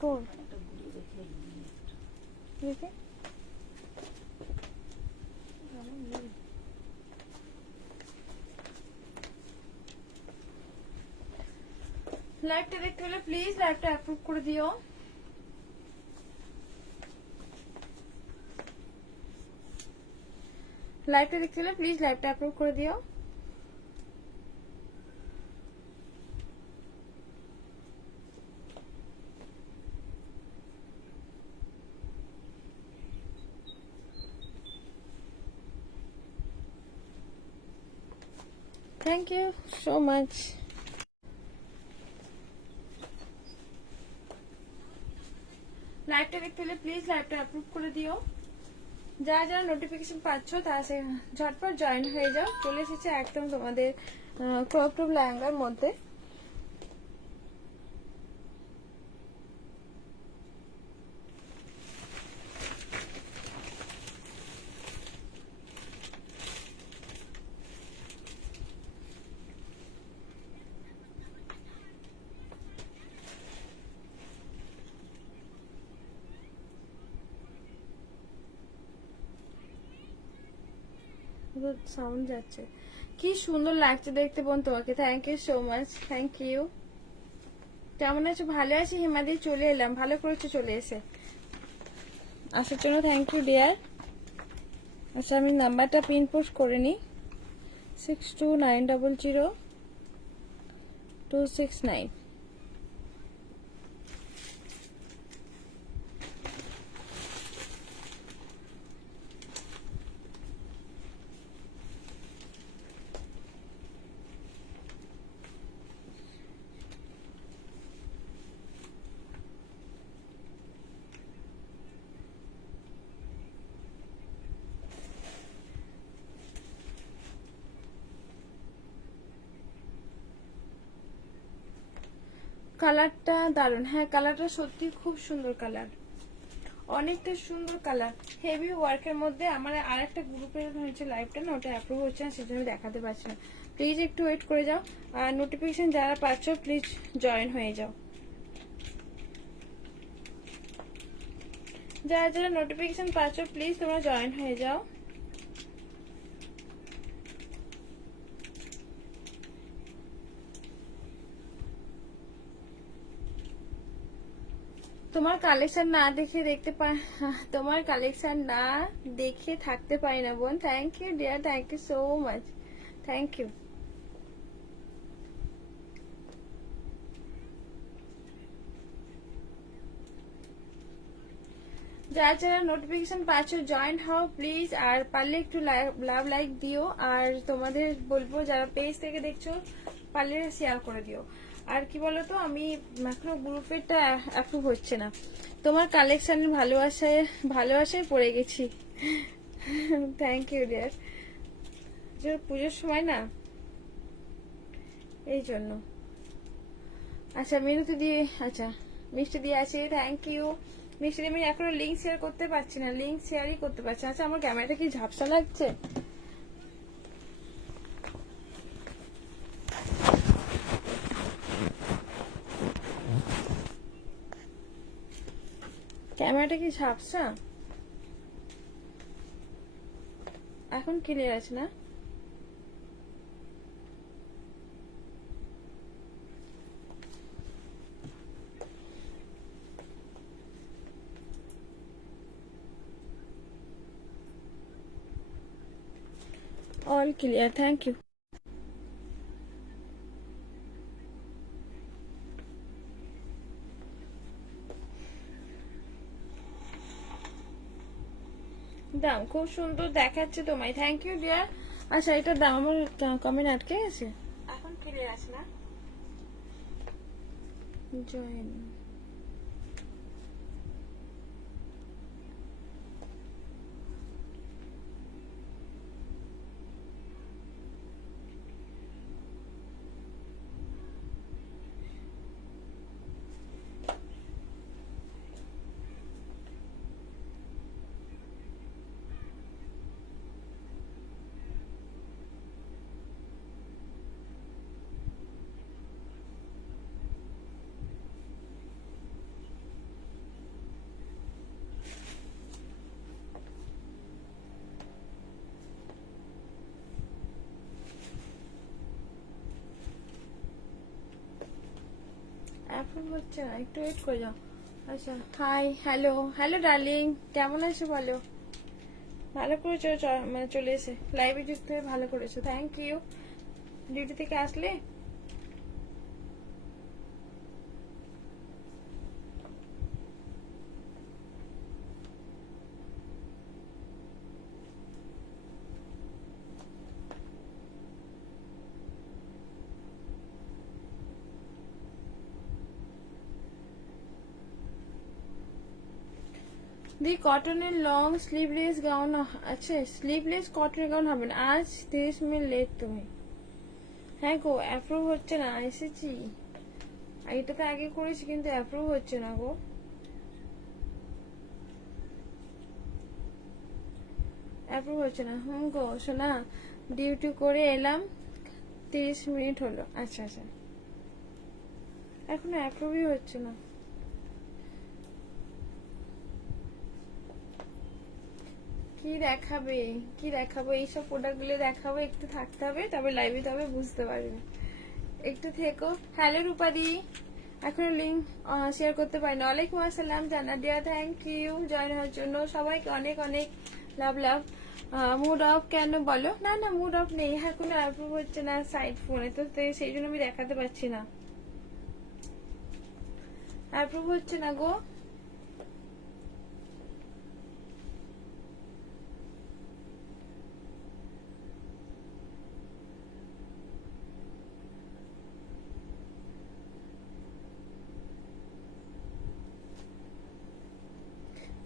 তোর দেখে লাইভটা দেখতে হলে প্লিজ লাইভটা অ্যাপ্রুভ করে দিও। লাইভটা দেখতে হলে প্লিজ লাইভটা অ্যাপ্রুভ করে দিও। Thank you so much. লাইভটা দেখতে হলে প্লিজ লাইভটা অ্যাপ্রুভ করে দিও। যারা যারা নোটিফিকেশন পাচ্ছ তারা সে ঝটপট জয়েন হয়ে যাও। চলে এসেছে একদম তোমাদের ক্রপ টপ লেহেঙ্গার মধ্যে। সাউন্ড যাচ্ছে। কি সুন্দর লাগছে দেখতে বোন তোমাকে। Thank you so much. Thank you. কেমন আছো? ভালো আছি হিমা দিয়ে চলে এলাম। ভালো করেছো চলে এসে আসার জন্য। Thank you dear. আচ্ছা আমি নাম্বারটা পিন পোস্ট করে নিই। 62900269। কালারটা দারুন। হ্যাঁ কালারটা সত্যি খুব সুন্দর কালার, অনেকটা সুন্দর কালার। হেভি ওয়ার্কের মধ্যে। আমার আর একটা গ্রুপের হচ্ছে লাইভটা না, ওটা অ্যাপ্রুভ হচ্ছে না, সেজন্য দেখাতে পারছি না। প্লিজ একটু ওয়েট করে যাও। আর নোটিফিকেশন যারা পাচ্ছ প্লিজ জয়েন হয়ে যাও। যারা যারা নোটিফিকেশন পাচ্ছ প্লিজ তোমরা জয়েন হয়ে যাও। তোমার কালেকশন না দেখে দেখতে পাই, তোমার কালেকশন না দেখে থাকতে পারি না বোন। Thank you dear. Thank you so much. Thank you. যারা যারা নোটিফিকেশন পাচ্ছ জয়েন হও প্লিজ। আর পারলে একটু লাভ লাইক দিও। আর তোমাদের বলবো যারা পেজ থেকে দেখছো পারলে শেয়ার করে দিও। আর কি বলতো আমি এখনো গ্রুপেরটা অ্যাপ্রুভ হচ্ছে না। তোমার কালেকশন ভালোবাসায় পড়ে গেছি। Thank you dear. পুজোর সময় না এই জন্য। আচ্ছা মিনতি দিয়ে, আচ্ছা মিষ্টি দিয়ে আছে। থ্যাংক ইউ মিষ্টি দিয়ে। আমি এখনো লিঙ্ক শেয়ার করতে পারছি না, লিঙ্ক শেয়ারই করতে পারছি না। আচ্ছা আমার ক্যামেরাটা কি ঝাপসা লাগছে? ক্যামেরাটা কি ঝাপসা? এখন ক্লিয়ার আছে না? All clear. Thank you. দাম খুব সুন্দর দেখাচ্ছে তোমায়। Thank you dear. আচ্ছা এটার দাম আমার কমেন্ট আটকে গেছে। এখন ক্লিয়ার আছে না? জয়েন। অ্যাপ্রুভ হচ্ছে না, একটু ওয়েট করে যাও। আচ্ছা, হাই, হ্যালো হ্যালো ডার্লিং, কেমন আছো বলো? ভালো করেছো, মানে চলে এসে লাইভে যুক্ত হয়ে ভালো করেছো, থ্যাংক ইউ। ডিউটি থেকে আসলে? দি কটনের লং স্লিভলেস গাউন আছে, স্লিভলেস কটনের গাউন হবে না, আজ 30 মিনিট লেট তুমি। হ্যাঁ গো, অ্যাপ্রুভ হচ্ছে না, এসেছি, এটা তো আগে করেছি কিন্তু অ্যাপ্রুভ হচ্ছে না গো, অ্যাপ্রুভ হচ্ছে না। গো শোনা, ডিউটি করে এলাম, 30 মিনিট হলো। আচ্ছা আচ্ছা, এখনো অ্যাপ্রুভই হচ্ছে না। কি দেখাবে, কি দেখাবো, এইসব প্রোডাক্টগুলো দেখাবো, একটু থাকতে হবে, তবে লাইভে তবে বুঝতে পারবে, একটু থেকো। হ্যালো রূপাদি, এখনো লিঙ্ক শেয়ার করতে পারিনি। ওয়ালাইকুম আসসালাম জানাদিয়া, থ্যাংক ইউ জয়েন হওয়ার জন্য, সবাইকে অনেক অনেক লাভ লাভ। মুড অফ কেন বলো? না না, মুড অফ নেই, হ্যাঁ কোনো অ্যাপ্রুভ হচ্ছে না সাইড ফোনে, তো সেই জন্য আমি দেখাতে পারছি না, অ্যাপ্রুভ হচ্ছে না গো।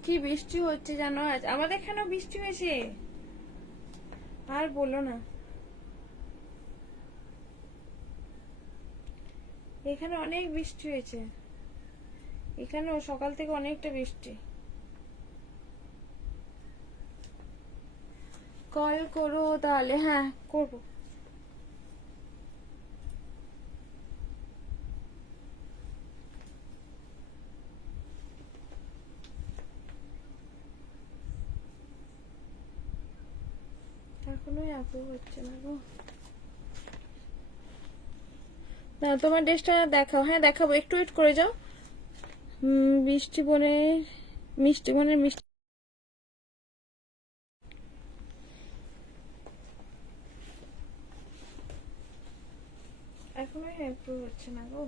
কি বৃষ্টি হচ্ছে জানো, আজ আমাদের এখানেও বৃষ্টি হয়েছে, আর বলো না, এখানে অনেক বৃষ্টি হয়েছে, এখানেও সকাল থেকে অনেকটা বৃষ্টি। কল করো তাহলে, হ্যাঁ করবো। এখনো অ্যাপ্রুভ হচ্ছে না গো। না তোমার ড্রেসটা দেখাও, হ্যাঁ দেখাবো, একটু ওয়েট করে যাও। বৃষ্টি বোনের মিষ্টি, বোনের মিষ্টি, এখনো অ্যাপ্রুভ হচ্ছে না গো।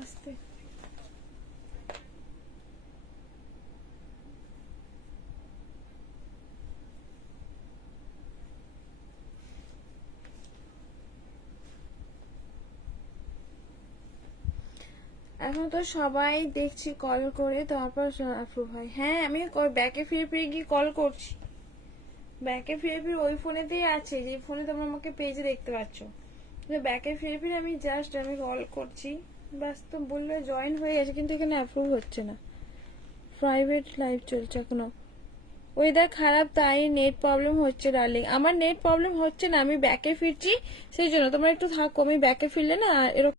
আস্তে, এখন তো সবাই দেখছি কল করে তারপর অ্যাপ্রুভ হয়। হ্যাঁ আমি ব্যাকে ফিরে ফিরে গিয়ে কল করছি, ব্যাকে ফিরে ফিরে ওই ফোনেতেই আছে যে ফোনে তোমরা আমাকে পেজে দেখতে পাচ্ছ, ব্যাকে ফিরে ফিরে আমি জাস্ট আমি কল করছি, ব্যাস। তো বললে জয়েন হয়ে গেছে কিন্তু এখানে অ্যাপ্রুভ হচ্ছে না, প্রাইভেট লাইভ চলছে এখনো। ওয়েদার খারাপ তাই নেট প্রবলেম হচ্ছে ডার্লিং, আমার নেট প্রবলেম হচ্ছে না, আমি ব্যাকে ফিরছি, সেই জন্য তোমরা একটু থাকো, আমি ব্যাকে ফিরলে না এরকম।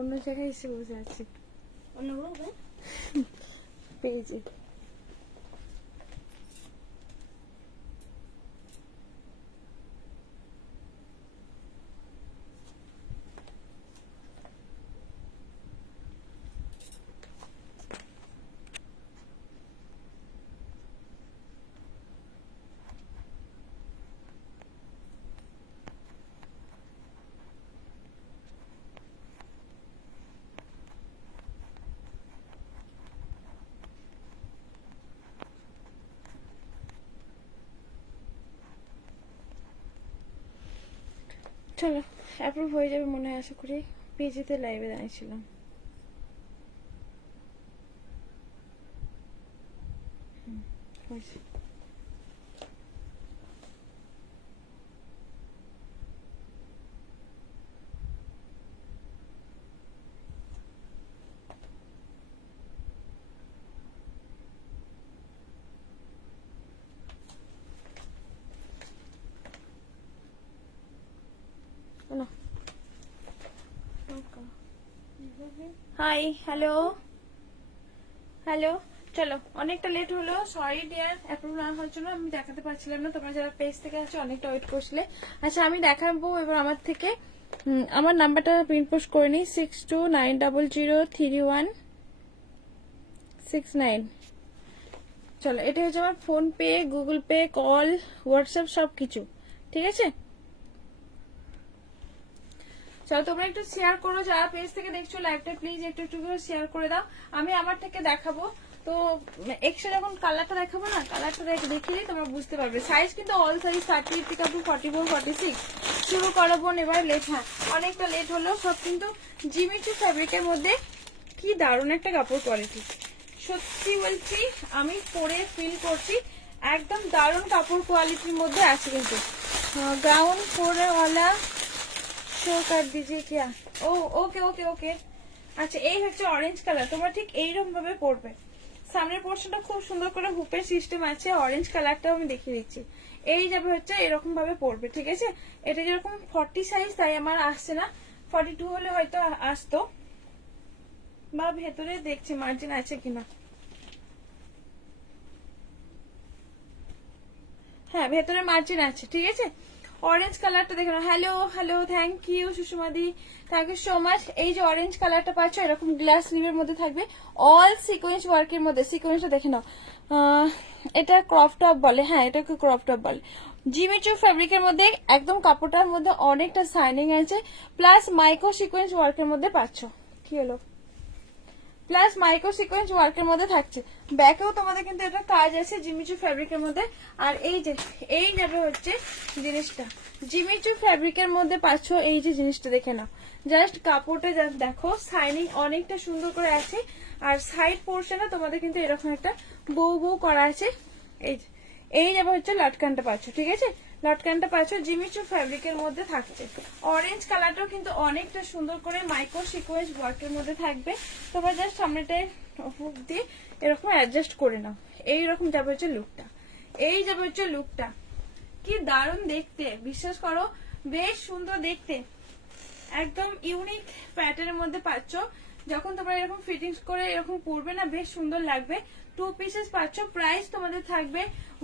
অন্য জায়গায় এসে বসে আছি, অন্য পেয়েছি। চলো অ্যাপ্রুভ হয়ে যাবে মনে হয়, আশা করি। পেজেতে লাইভে দাঁড়িয়েছিলাম। হয়েছে। Hi, hello hello. চলো, অনেকটা লেট হলো, সরি ডিয়ার, অ্যাপ্রুভ না হওয়ার জন্য আমি দেখাতে পারছিলাম না। তোমরা যারা পেজ থেকে আছো অনেকটা ওয়েট করছিলে। আচ্ছা, আমি দেখাবো এবার আমার থেকে। আমার নাম্বারটা প্রিন্ট পোস্ট করে নিই, 6290031669। চলো, এটা হচ্ছে আমার phone pay, Google pay, call, WhatsApp সব কিছু, ঠিক আছে। চলো, তোমরা একটু শেয়ার করো, যারা পেজ থেকে দেখছো লাইভটা প্লিজ একটু একটু করে শেয়ার করে দাও। আমি আমার থেকে দেখাবো তো এক্সট্রা যখন কালারটা দেখাবো না, কালারটা দেখিয়ে তোমরা বুঝতে পারবে। সাইজ কিন্তু অল সাইজ 30 থেকে 44 46 শুরু করবো এবার। লেট, হ্যাঁ অনেকটা লেট হলো। সব কিন্তু জিমিচু ফ্যাব্রিকের মধ্যে, কি দারুণ একটা কাপড় কোয়ালিটি, সত্যি বলছি আমি পরে ফিল করছি একদম দারুণ কাপড় কোয়ালিটির মধ্যে আছে। কিন্তু গ্রাউন্ড ফ্লোরে ওয়ালা শো কাট দিজিয়ে কিয়া। ও ওকে ওকে ওকে। আচ্ছা, এই হচ্ছে অরেঞ্জ কালার, তোমরা ঠিক এইরকম ভাবে পরবে। সামনের পোর্শনটা খুব সুন্দর করে হুপের সিস্টেম আছে, অরেঞ্জ কালারটাও আমি দেখিয়ে দিচ্ছি। এই যাবে হচ্ছে এরকম ভাবে পরবে, ঠিক আছে। এটা যেরকম 40 সাইজ, তাই আমার আসছে না, 42 হলে হয়তো আসতো। বা ভেতরে দেখছি মার্জিন আছে কিনা। হ্যাঁ, ভেতরে মার্জিন আছে, ঠিক আছে। অরেঞ্জ কালারটা দেখে নাও। হ্যালো হ্যালো, থ্যাংক ইউ সুষমাদি, থ্যাংক ইউ সো মাচ। এই যে অরেঞ্জ কালারটা পাচ্ছ, এরকম গ্লাস স্লিভের মধ্যে থাকবে, অল সিকোয়েন্স ওয়ার্কের মধ্যে। সিকোয়েন্সটা দেখে নাও, এটা ক্রপ টপ বলে, হ্যাঁ এটাকে ক্রপ টপ বলে। জিমিচু ফ্যাব্রিকের মধ্যে একদম কাপড়টার মধ্যে অনেকটা শাইনিং আছে, প্লাস মাইক্রো সিকোয়েন্স ওয়ার্কের মধ্যে পাচ্ছ। কি হলো, প্লাস মাইক্রো সিকোয়েন্স ওয়ার্কের মধ্যে থাকছে। ব্যাকেও তোমাদের কিন্তু এটা কাজ আছে জিমিচু ফ্যাব্রিকের মধ্যে। আর এই যে এই যাবে হচ্ছে জিনিসটা, জিমিচু ফ্যাব্রিকের মধ্যে পাচ্ছ। এই যে জিনিসটা দেখে নাও, জাস্ট কাপড়টা জাস্ট দেখো, শাইনিং অনেকটা সুন্দর করে আছে। আর সাইড পোর্শনে তোমাদের কিন্তু এরকম একটা বউ বউ করা আছে। এই এই যাবে হচ্ছে লটকানটা পাচ্ছ, ঠিক আছে। লটকানটা পাচ্ছ জিমিচু ফ্যাব্রিকের মধ্যে থাকছে। অরেঞ্জ কালারটাও কিন্তু অনেকটা সুন্দর করে মাইক্রো সিকোয়েন্স ওয়ার্কের মধ্যে থাকবে। তোমরা জাস্ট সামনেটায় হুক দিয়ে এরকম অ্যাডজাস্ট করে নাও। এইরকম যাবে হচ্ছে লুকটা, এই যাবে হচ্ছে লুকটা। কি দারুণ দেখতে, বিশ্বাস করো বেশ সুন্দর দেখতে, একদম ইউনিক প্যাটার্নের মধ্যে পাচ্ছ। যখন তোমরা এরকম ফিটিংস করে এরকম পরবে না, বেশ সুন্দর লাগবে। 2 পিসেস পাচ্ছ, প্রাইস তোমাদের থাকবে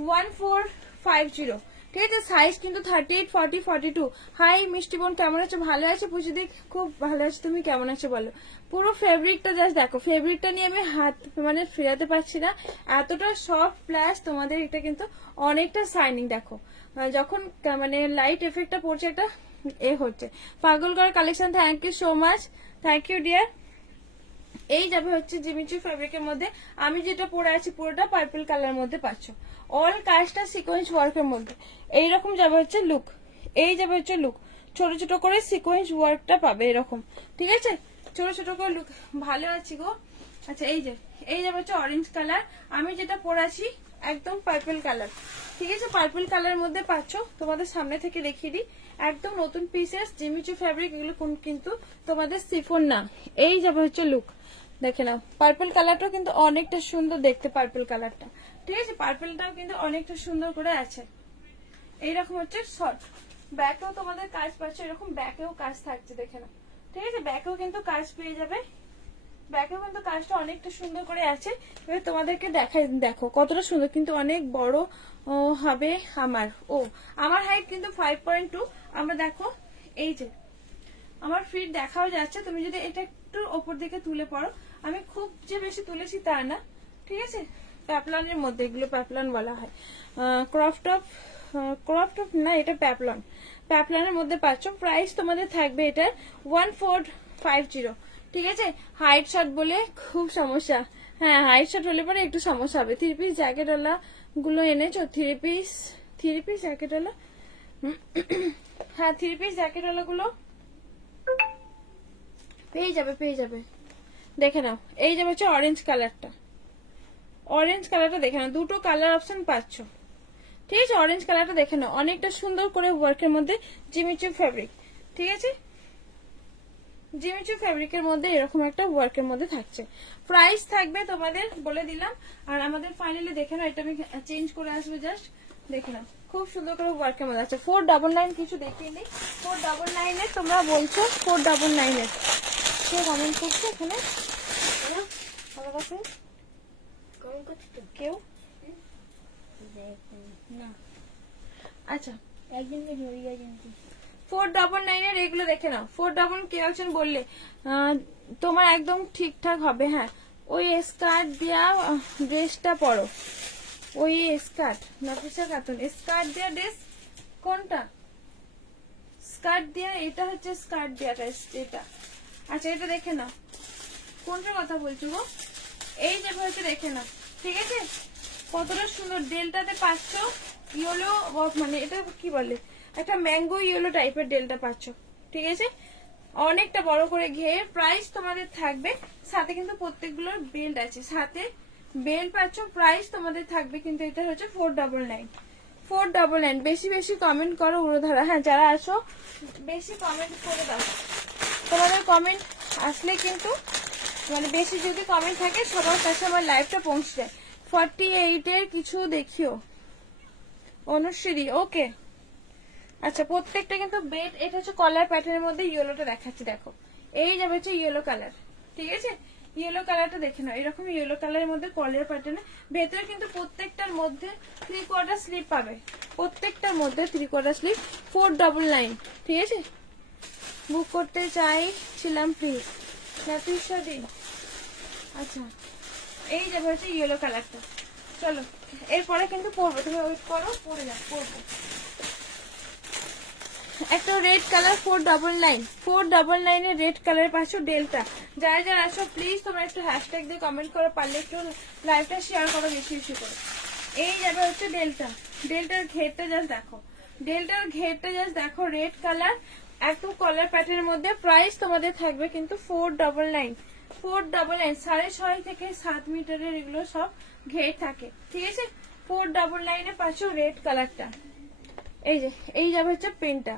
1450, ঠিক আছে। সাইজ কিন্তু 38 40 42। হাই মিষ্টি বোন, কেমন আছো? ভালো আছে পুজোদি, খুব ভালো আছে। তুমি কেমন আছো বলো? পুরো ফেব্রিকটা জাস্ট দেখো, ফেব্রিকটা নিয়ে আমি হাত মানে ফেরাতে পারছি না, এতটা সফট। প্লাস তোমাদের এটা কিন্তু অনেকটা শাইনিং দেখো, যখন মানে লাইট এফেক্টটা পড়ছে একটা হচ্ছে। পাগল করার collection, thank you so much, thank you dear. এই যাবে হচ্ছে জিমিচু ফেব্রিকের মধ্যে। আমি যেটা পরে আছি পুরোটা পার্পল কালার মধ্যে পাচ্ছ, অল কাজটা সিকোয়েন্স ওয়ার্কের মধ্যে। এইরকম যাবে হচ্ছে লুক, এই যাবে হচ্ছে লুক, ছোট ছোট করে সিকোয়েন্স ওয়ার্কটা পাবে এরকম, ঠিক আছে। ছোট ছোট করে লুক, ভালো আছি গো। আচ্ছা, এই যাবে হচ্ছে অরেঞ্জ কালার, আমি যেটা পরে আছি একদম পার্পল কালার, ঠিক আছে। পার্পল কালার মধ্যে পাচ্ছ, তোমাদের সামনে থেকে দেখিয়ে দিই, একদম নতুন পিসেস জিমিচু ফ্যাব্রিক, এগুলো কিন্তু তোমাদের সিফন না। এই যাবে হচ্ছে লুক, দেখে নাও। পার্পল কালারটাও কিন্তু অনেকটা সুন্দর দেখতে, পার্পল কালারটা, ঠিক আছে। পার্পলটাও কিন্তু অনেকটা সুন্দর করে আছে। এইরকম হচ্ছে শর্ট, ব্যাকেও তোমাদের কাজ পাচ্ছ, এরকম ব্যাকেও কাজ থাকছে, দেখে নাও, ঠিক আছে। ব্যাকেও কিন্তু কাজ পেয়ে যাবে, ব্যাকেও কিন্তু কাজটা অনেকটা সুন্দর করে আছে। এবার তোমাদেরকে দেখাই, দেখো কতটা সুন্দর, কিন্তু অনেক বড় হবে আমার হাইট কিন্তু 5.2। আমরা দেখো, এই যে আমার ফিট দেখাও যাচ্ছে, তুমি যদি এটা একটু ওপর দিকে তুলে পড়ো, আমি খুব যে বেশি তুলেছি তা না, ঠিক আছে। প্যাপলনের মধ্যে, এগুলো প্যাপলন বলা হয়, ক্রপ টপ না, এটা প্যাপলনের মধ্যে পাচ্ছ। প্রাইস তোমাদের থাকবে এটা 1450, ঠিক আছে। হাইট শর্ট বলে খুব সমস্যা, হ্যাঁ হাইট শর্ট হলে পরে একটু সমস্যা হবে। 3 পিস জ্যাকেটওয়ালা গুলো এনেছো, 3 পিস জ্যাকেটওয়ালা, হ্যাঁ 3 পিস জ্যাকেটওয়ালা গুলো পেয়ে যাবে, দেখে নাও। এই যাবে হচ্ছে অরেঞ্জ কালারটা দেখে নাও, দুটো কালার অপশন পাচ্ছ, ঠিক আছে। অরেঞ্জ কালারটা দেখে নাও, অনেকটা সুন্দর করে ওয়ার্কের মধ্যে জিমিচু ফ্যাব্রিক, ঠিক আছে। জিমিচু ফ্যাব্রিকের মধ্যে এরকম একটা ওয়ার্কের মধ্যে থাকছে। প্রাইস থাকবে তোমাদের বলে দিলাম। আর আমাদের ফাইনালি দেখে নাও, এটা আমি চেঞ্জ করে আসবো, জাস্ট দেখে নাও, খুব সুন্দর করে ওয়ার্কের মধ্যে আছে। 499 কিছু দেখিয়ে নেই, 499 তোমরা বলছো 499 কেউ কমেন্ট করছে এখানে আমার কাছে কমেন্ট করছি তো কেউ না। আচ্ছা একজনকে ধরি একজনকে 499 এর এগুলো দেখে নাও। 499 কেউ একজন বললে তোমার একদম ঠিকঠাক হবে। হ্যাঁ ওই স্কার্ট দিয়া ড্রেসটা পরো, ওই স্কার্ট নাফিসা খাতুন স্কার্ট দিয়া ড্রেস কোনটা? স্কার্ট দিয়া, এটা হচ্ছে স্কার্ট দিয়া ড্রেস এটা। আচ্ছা এটা দেখে নাও, কোনটার কথা বলছো গো? এই যে হচ্ছে দেখে নাও, ঠিক আছে? কতটা সুন্দর ডেলটাতে পাচ্ছ ইয়েলো, মানে এটা কি বলে একটা ম্যাঙ্গো ইয়েলো টাইপের ডেলটা পাচ্ছ, ঠিক আছে? অনেকটা বড় করে ঘের। প্রাইস তোমাদের থাকবে সাথে কিন্তু প্রত্যেকগুলোর বেল্ট আছে, সাথে বেল্ট পাচ্ছ। প্রাইস তোমাদের থাকবে কিন্তু এটা হচ্ছে 499। 499। বেশি বেশি কমেন্ট করো উড়োধারা। হ্যাঁ যারা আসো বেশি কমেন্ট করে দাও, তোমাদের কমেন্ট আসলে কিন্তু মানে বেশি যদি কমেন্ট থাকে সবার কাছে আমার লাইভটা পৌঁছে যায়। 48 এর কিছু দেখিও অনুশ্রী, ওকে। আচ্ছা প্রত্যেকটা কিন্তু বেড, এটা হচ্ছে কলার প্যাটার্নের মধ্যে ইয়েলোটা দেখাচ্ছি, দেখো এই যাবে হচ্ছে ইয়েলো কালার, ঠিক আছে? ইয়েলো কালারটা দেখে নাও, এরকম ইয়েলো কালারের মধ্যে কলার প্যাটার্নে। ভেতরে কিন্তু প্রত্যেকটার মধ্যে 3/4 স্লিপ পাবে, প্রত্যেকটার মধ্যে 3/4 স্লিপ। 499, ঠিক আছে? বুক করতে চাইছিলাম প্লিজ নাফিসা দিন। আচ্ছা এই যাবে হচ্ছে ইয়েলো কালারটা। চলো এরপরে কিন্তু পরবো, তুমি ওয়েট করো, পরে যাও, পরবো। একটা রেড কালার 499। 499 এর রেড কালার পাচ্ছ ডেলটা। যারা যারা আসো প্লিজ তোমরা একটু হ্যাশট্যাগ দিয়ে কমেন্ট করো, পারলে একটু লাইভটা শেয়ার করো বেশি বেশি করে। এই যাবে হচ্ছে ডেলটা। ডেলটার ঘেরটা জাস্ট দেখো, ডেলটার ঘেরটা জাস্ট দেখো, রেড কালার একদম কলার প্যাটার্নের মধ্যে। প্রাইস তোমাদের থাকবে কিন্তু 499। 499 6.5 থেকে 7 মিটারের এগুলো সব ঘের থাকে, ঠিক আছে? 499 এ পাচ্ছ রেড কালারটা। এই যে এই যাবে হচ্ছে পেনটা,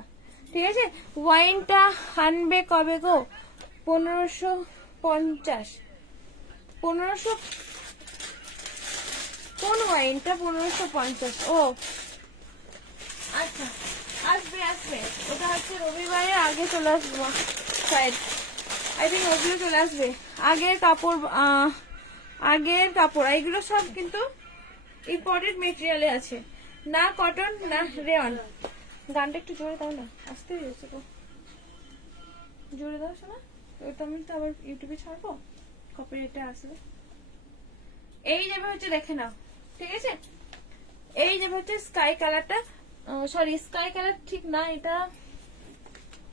ঠিক আছে? ওয়াইনটা আনবে কবে গো? 1550। 1500 কোন ওয়াইনটা? 1550। ও আচ্ছা আসবে আসবে, ওটা হচ্ছে রবিবারের আগে চলে আসবো শায়দ, আই থিঙ্ক ওগুলো চলে আসবে। আগের কাপড়, আগের কাপড় এইগুলো সব কিন্তু ইম্পোর্টেড মেটেরিয়ালে আছে, না কটন না রেয়ন। গানটা একটু জোরে দাও না, আসতে হয়েছে তো, জোরে দাও শোনা। ওটা আমি তো আবার ইউটিউবে ছাড়বো, কপিরাইটটা আসবে। এই যাবে হচ্ছে দেখে নাও, ঠিক আছে? এই যাবে হচ্ছে স্কাই কালারটা, সরি স্কাই কালার ঠিক না, এটা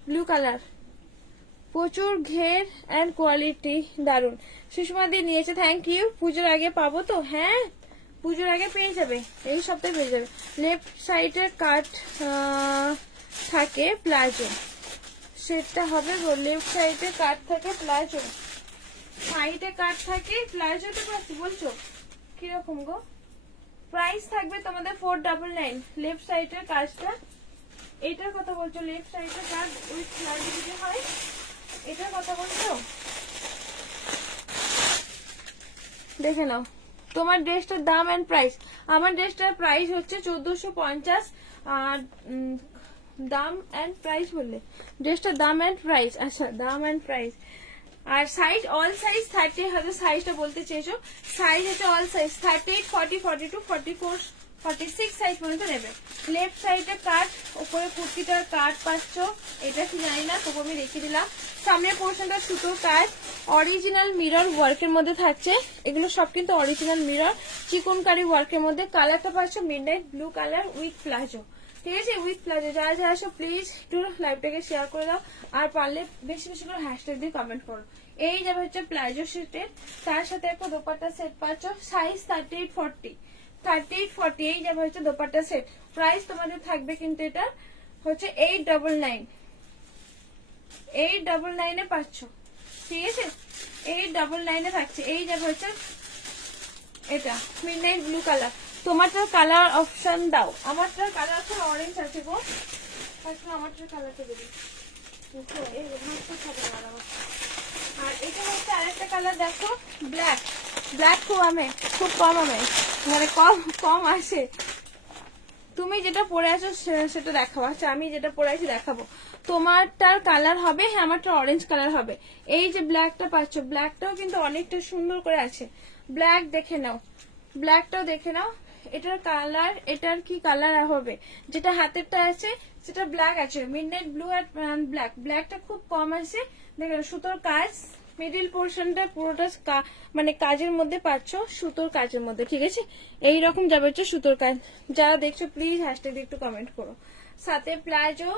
ব্লু কালার। প্রচুর ঘের এন্ড কোয়ালিটি দারুন। সুষমা দিয়ে নিয়েছে, থ্যাংক ইউ। পুজোর আগে পাবো তো? হ্যাঁ পুজোর আগে পেয়ে যাবে, এই সপ্তাহে পেয়ে যাবে। লেফট সাইডে কাট থাকে প্লাজো, সেটা হবে গো। লেফট সাইডে কাট থাকে প্লাজো, সাইডে কাট থাকে প্লাজোটা বলছো কিরকম গো? প্রাইস থাকবে তোমাদের 499। লেফট সাইডের কাজটা, এটার কথা বলছো? লেফট সাইডের কাজ উইথ প্লাজো যদি হয়, এটার কথা বলছো? দেখে নাও তোমার ড্রেসটার দাম এন্ড প্রাইস। আমার ড্রেসটার প্রাইস হচ্ছে 1450। আর দাম এন্ড প্রাইস বললে, ড্রেসটার দাম এন্ড প্রাইস। আচ্ছা দাম এন্ড প্রাইস। আর সাইজ অল সাইজ 30, হয়তো সাইজটা বলতে চেয়েছো। সাইজ হচ্ছে অল সাইজ 38, 40, 42, 44, 46 সাইজ পর্যন্ত নেবে। লেফট সাইডে কাট, উপরে কুর্তিটার কাট পাচ্ছ, এটা কি জানি না, তবু আমি রেখে দিলাম। সামনের পোর্শনটা সুতোর কাজ, অরিজিনাল মিরর ওয়ার্কের মধ্যে থাকছে। এগুলো সব কিন্তু অরিজিনাল মিরর চিকনকারি ওয়ার্কের মধ্যে। কালারটা পাচ্ছ midnight blue colour with palazzo, ঠিক আছে? With palazzo. যারা যারা আসো প্লিজ একটু লাইভটাকে শেয়ার করে দাও, আর পারলে বেশি বেশি করে হ্যাশট্যাগ দিয়ে কমেন্ট করো। এই যাবে হচ্ছে প্লাজো সেটের, তার সাথে একটা দোপাট্টা সেট পাচ্ছ, সাইজ 38, 40, 38, 40। এই যাবে হচ্ছে দোপাট্টা সেট। প্রাইস তোমাদের থাকবে কিন্তু এটা হচ্ছে 899। 899 এ পাচ্ছ, ঠিক আছে? 899 এ থাকছে। এই যাবে হচ্ছে এটা মিডনাইট ব্লু কালার। তোমারটার কালার অপশন দাও। আমারটার কালার আছে অরেঞ্জ আছে গো, আমারটার কালারটা দেবে। আর এটা হচ্ছে আরেকটা কালার, দেখো ব্ল্যাক। ব্ল্যাক খুব কম মানে কম আসে। তুমি যেটা পরে আছো সেটা দেখাবো। আচ্ছা আমি যেটা পরে আছি দেখাবো। তোমারটার কালার হবে, হ্যাঁ আমারটা অরেঞ্জ কালার হবে। এই যে ব্ল্যাকটা পাচ্ছ, ব্ল্যাকটাও কিন্তু অনেকটা সুন্দর করে আছে। ব্ল্যাক দেখে নাও, ব্ল্যাকটাও দেখে নাও। এটার কালার, এটার কি কালার হবে, যেটা হাতেরটা আছে সেটা ব্ল্যাক আছে, মিডনাইট ব্লু আর ব্ল্যাক। ব্ল্যাকটা খুব কম আছে। দেখে নাও, সুতোর কাজ, মিডিল পোর্শনটা পুরোটা মানে কাজের মধ্যে পাচ্ছ, সুতোর কাজের মধ্যে, ঠিক আছে। এইরকম যাবে হচ্ছে সুতোর কাজ। যারা দেখছো প্লিজ হ্যাশট্যাগ দিয়ে একটু কমেন্ট করো। সাথে প্লাজো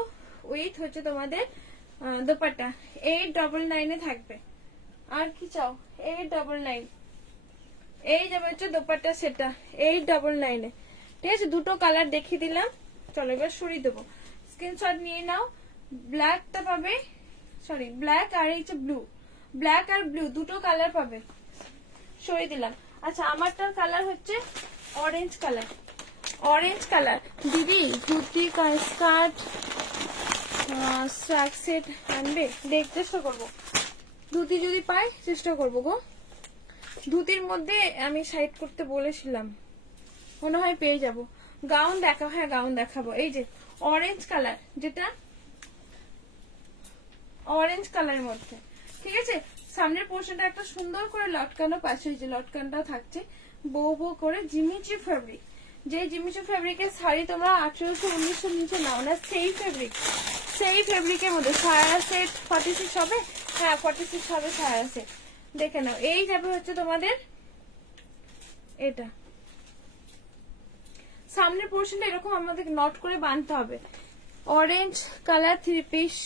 উইথ হচ্ছে তোমাদের দোপাট্টা 899 থাকবে। আর কি চাও? 899। এই যাবে হচ্ছে দোপাট্টা সেটা 899। ঠিক আছে, দুটো কালার দেখিয়ে দিলাম। চলো এবার সরিয়ে দেবো, স্ক্রিনশট নিয়ে নাও। ব্ল্যাকটা পাবে, সরি ব্ল্যাক আর এই যে ব্লু, ব্ল্যাক আর ব্লু দুটো কালার পাবে। সরিয়ে দিলাম। আচ্ছা, আমারটার কালার হচ্ছে অরেঞ্জ কালার। অরেঞ্জ কালার দিদি, ধুতি স্কার্ট ট্র্যাক সেট আনবে, দেখ চেষ্টা করবো। ধুতি যদি পাই চেষ্টা করবো গো। ধুতির মধ্যে আমি সাইড করতে বলেছিলাম, মনে হয় পেয়ে যাব। গাউন দেখাও, হ্যাঁ গাউন দেখাবো। এই যে অরেঞ্জ কালার, যেটা অরেঞ্জ কালারের মধ্যে, ঠিক আছে। সামনের পোর্শনটা একটা সুন্দর করে লটকানো পাশে, যে লটকানটা থাকছে বউ বউ করে জিমিচু ফেব্রিক। যে জিমিচু ফেব্রিকের শাড়ি তোমরা 1800 1900 নিচে নাও না, সেই ফেব্রিক, সেই ফেব্রিকের মধ্যে সারা সেট 46 হবে। হ্যাঁ 46 হবে সারা সেট। দেখে নাও, এই যাবে হচ্ছে তোমাদের এটা। সামনের পোর্শনটা এরকম আমাদের নট করে বাঁধতে হবে। অরেঞ্জ কালার 3 পিস,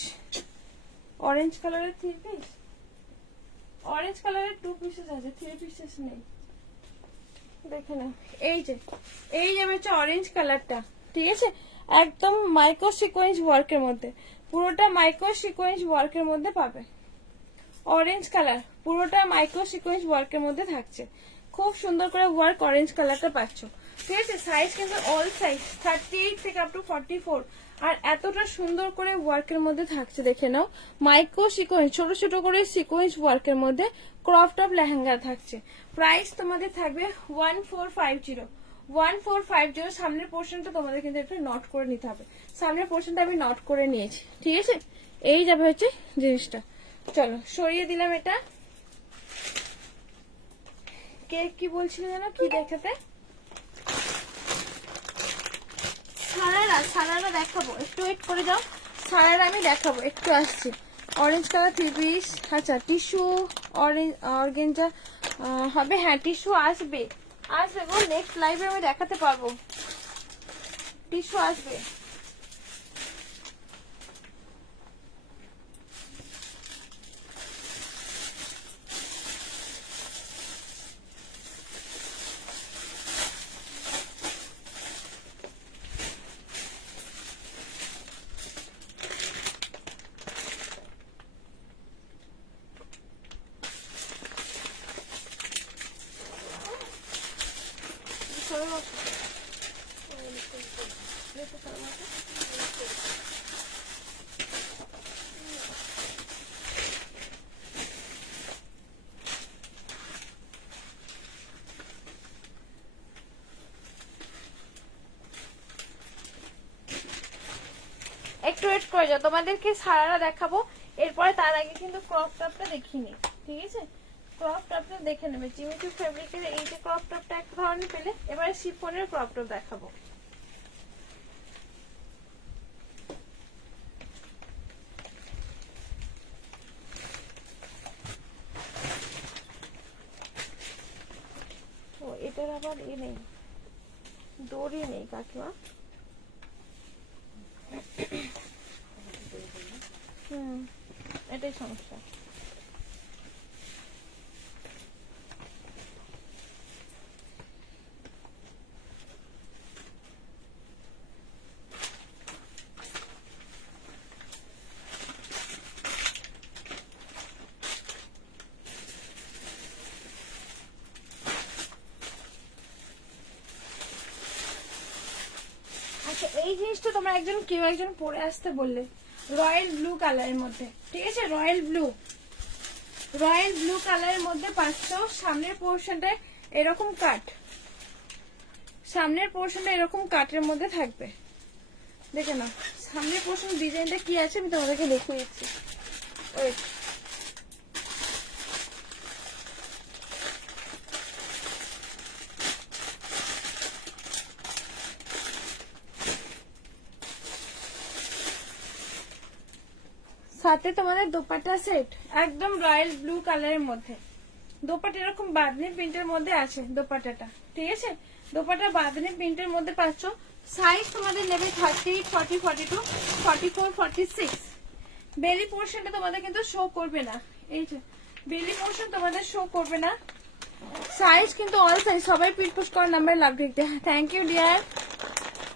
অরেঞ্জ কালারের 3 পিস, অরেঞ্জ কালারের 2 পিসেস আছে, 3 পিসেস নেই। দেখে নাও, এই যে এই যাবে হচ্ছে অরেঞ্জ কালারটা, ঠিক আছে। একদম মাইক্রো সিকোয়েন্স ওয়ার্কের মধ্যে, পুরোটা মাইক্রো সিকোয়েন্স ওয়ার্কের মধ্যে পাবে। অরেঞ্জ কালার পুরোটা মাইক্রো সিকোয়েন্স ওয়ার্কের মধ্যে থাকছে, খুব সুন্দর করে ওয়ার্ক অরেঞ্জ কালারটা পাচ্ছ, ঠিক আছে। সাইজ কিন্তু অল সাইজ 38 থেকে আপ টু 44। আর এতটা সুন্দর করে ওয়ার্কের মধ্যে থাকছে, দেখে নাও। মাইক্রো সিকোয়েন্স, ছোট ছোট করে সিকোয়েন্স ওয়ার্কের মধ্যে ক্রপ টপ লেহেঙ্গা থাকছে। প্রাইস তোমাদের থাকবে 1450। 1450। সামনের পোর্শনটা তোমাদের কিন্তু একটু নট করে নিতে হবে। সামনের পোর্শনটা আমি নট করে নিয়েছি, ঠিক আছে। এই যাবে হচ্ছে জিনিসটা। চলো সরিয়ে দিলাম এটা। কে কি বলছিল যেন, কি দেখাতে? সারারা, সারারা দেখাবো, একটু ওয়েট করে যাও। সারারা আমি দেখাবো, একটু আসছি। Orange colour 3 piece. আচ্ছা, টিস্যু অরেঞ্জ অর্গেঞ্জা হবে, হ্যাঁ টিস্যু আসবে, আসবে গো। নেক্সট লাইভে আমি দেখাতে পারবো, টিস্যু আসবে। একটু ওয়েট করে যাও, তোমাদেরকে সারারা দেখাবো। এরপরে তার আগে কিন্তু ক্রপ টপটা দেখিনি, ঠিক আছে। ক্রপ টপটা দেখে নেবে। জিমিচু ফেব্রিকের এই যে ক্রপ টপটা এক ধরনের পেলে, এবারে শিফনের ক্রপ টপ দেখাবো। ও এটার আবার নেই, দড়ি নেই কাকিমা। এটাই সমস্যা। আচ্ছা, এই জিনিসটা তোমরা কেউ একজন পরে আসতে বললে, রয়্যাল ব্লু কালারের মধ্যে, ঠিক আছে। রয়্যাল ব্লু, রয়্যাল ব্লু কালারের মধ্যে পাচ্ছ। সামনের পোর্শনটা এরকম কাট, সামনের পোর্শনটা এরকম কাটের মধ্যে থাকবে, দেখে নাও। সামনের পোর্শন ডিজাইনটা কি আছে আমি তোমাদেরকে দেখিয়ে দিচ্ছি। ওয়েট, সাথে তোমাদের দোপাট্টা সেট একদম রয়্যাল ব্লু কালারের মধ্যে। দোপাট্টা এরকম বাঁধনি প্রিন্টের মধ্যে আছে দোপাট্টাটা, ঠিক আছে? দোপাট্টা বাঁধনি প্রিন্টের মধ্যে পাচ্ছ। সাইজ তোমাদের নেবে 38, 40, 42, 44, 46। বেলি পোর্শনটা তোমাদের কিন্তু শো করবে না, এই যে বেলি পোর্শন তোমাদের শো করবে না। সাইজ কিন্তু অল সাইজ, সবাই পিট পুশ করার নাম্বারে লাভ লিখতে। Thank you dear,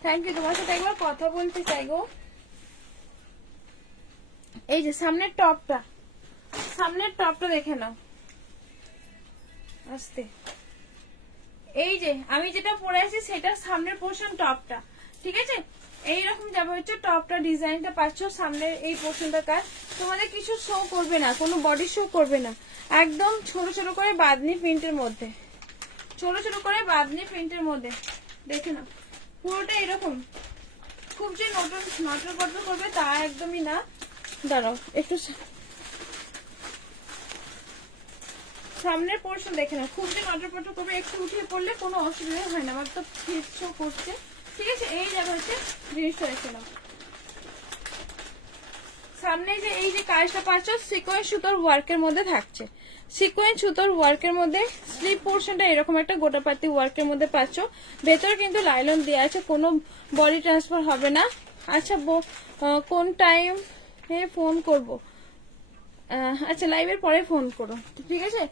thank you. তোমার সাথে একবার কথা বলতে চাই গো। এই যে সামনের টপটা, সামনের টপটা দেখে নাও আস্তে। এই যে আমি যেটা পরে আছি সেটা সামনের পোর্শন টপটা, ঠিক আছে? এইরকম যাবে হচ্ছে টপটা, ডিজাইনটা পাচ্ছ সামনের এই পোর্শনটা কাজ। তোমাদের কিছু শো করবে না, কোনো বডি শো করবে না, একদম ছোট ছোট করে বাঁধনি প্রিন্টের মধ্যে, ছোট ছোট করে বাঁধনি প্রিন্টের মধ্যে দেখে নাও। পুরোটা এরকম, খুব যে নটর পটর করবে তা একদমই না। দাঁড়াও একটু, সামনের পোর্শন দেখে না, খুব যে নটর পটর করবে, একটু উঠিয়ে পড়লে কোনো অসুবিধা হয় না। আমার তো ফিট শো করছে, ঠিক আছে? এই যাবে হচ্ছে জিনিসটা দেখে নাও। সামনে যে এই যে কাজটা পাচ্ছ সিকোয়েন্স সুতোর ওয়ার্কের মধ্যে থাকছে, সিকোয়েন্স সুতোর ওয়ার্কের মধ্যে। স্লিপ পোর্শনটা এরকম একটা গোটাপাতি ওয়ার্কের মধ্যে পাচ্ছ। ভেতর কিন্তু লাইলন দেওয়া আছে, কোনো বডি ট্রান্সফার হবে না। আচ্ছা কোন টাইম ফোন করব? আচ্ছা লাইভের পরে ফোন করো, ঠিক আছে?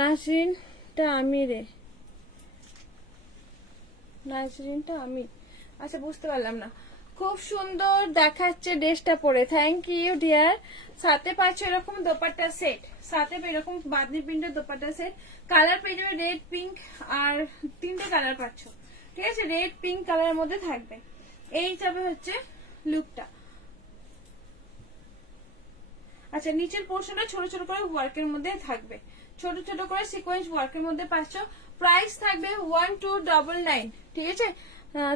নাসরিনটা আমি রে, নাসরিনটা আমি, আচ্ছা বুঝতে পারলাম না। খুব সুন্দর দেখাচ্ছে ড্রেসটা পরে, থ্যাংক ইউ ডিয়ার। সাথে পাচ্ছ এরকম দোপাট্টা সেট, সাথে এরকম বাঁধনি প্রিন্টের দোপাট্টা সেট। কালার পেয়ে যাবে রেড, পিঙ্ক আর 3টে কালার পাচ্ছ, ঠিক আছে? রেড পিঙ্ক কালারের মধ্যে থাকবে। এই যাবে হচ্ছে লুকটা। আচ্ছা নিচের পোর্শনটা ছোট ছোট করে ওয়ার্কের মধ্যে থাকবে, ছোট ছোট করে সিকোয়েন্স ওয়ার্কের মধ্যে পাচ্ছ। প্রাইস থাকবে 1299, ঠিক আছে?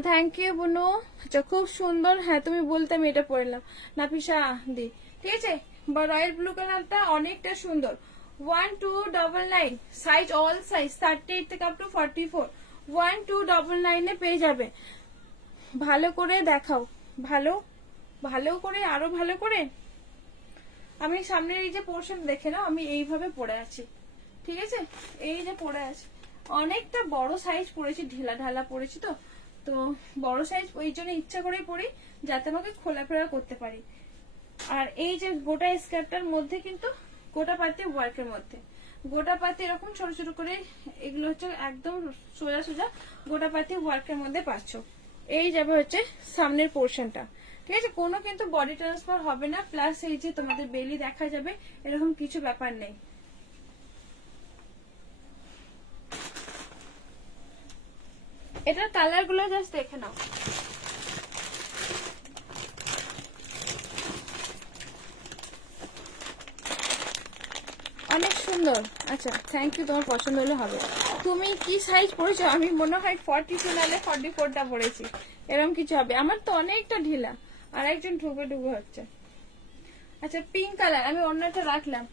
থ্যাংক ইউ বুনু। আচ্ছা খুব সুন্দর, হ্যাঁ তুমি বলতে আমি এটা পড়লাম নাফিসা দি, ঠিক আছে? রয়্যাল ব্লু কালারটা অনেকটা সুন্দর। 1299, সাইজ অল সাইজ 38 থেকে আপ টু 44, 1299 পেয়ে যাবে। ভালো করে দেখাও, ভালো ভালো করে, আরো ভালো করে। আমি সামনের এই যে পোর্শন দেখে নাও, আমি এইভাবে পরে আছি, ঠিক আছে? এই যে পরে আছি, অনেকটা বড় সাইজ পরেছি, ঢিলা ঢালা পরেছি, তো বড় সাইজ ওই জন্য ইচ্ছা করেই পরি যাতে আমাকে খোলাফেরা করতে পারি। আর এই যে গোটা স্কার্টটার মধ্যে কিন্তু গোটা পাতি ওয়ার্কের মধ্যে, গোটা পাতি এরকম ছোট ছোট করে, এগুলো হচ্ছে একদম সোজা সোজা গোটা পাতি ওয়ার্কের মধ্যে পাচ্ছ। এই যাবে হচ্ছে সামনের পোর্শনটা, ঠিক আছে? কোনো কিন্তু বডি ট্রান্সফার হবে না, প্লাস এই যে তোমাদের বেলি দেখা যাবে, এরকম কিছু ব্যাপার নেই। এটার কালার গুলো জাস্ট দেখে নাও। অনেক সুন্দর। আচ্ছা থ্যাংক ইউ, তোমার পছন্দ হলে হবে। তুমি কি সাইজ পরেছো? আমি মনে হয় 42 নালে 44টা পরেছি, এরকম কিছু হবে। আমার তো অনেকটা ঢিলা, আর একজন ঢুকে ঢুকে হচ্ছে। আচ্ছা পিঙ্ক কালার, আমি অন্যটা রাখলাম।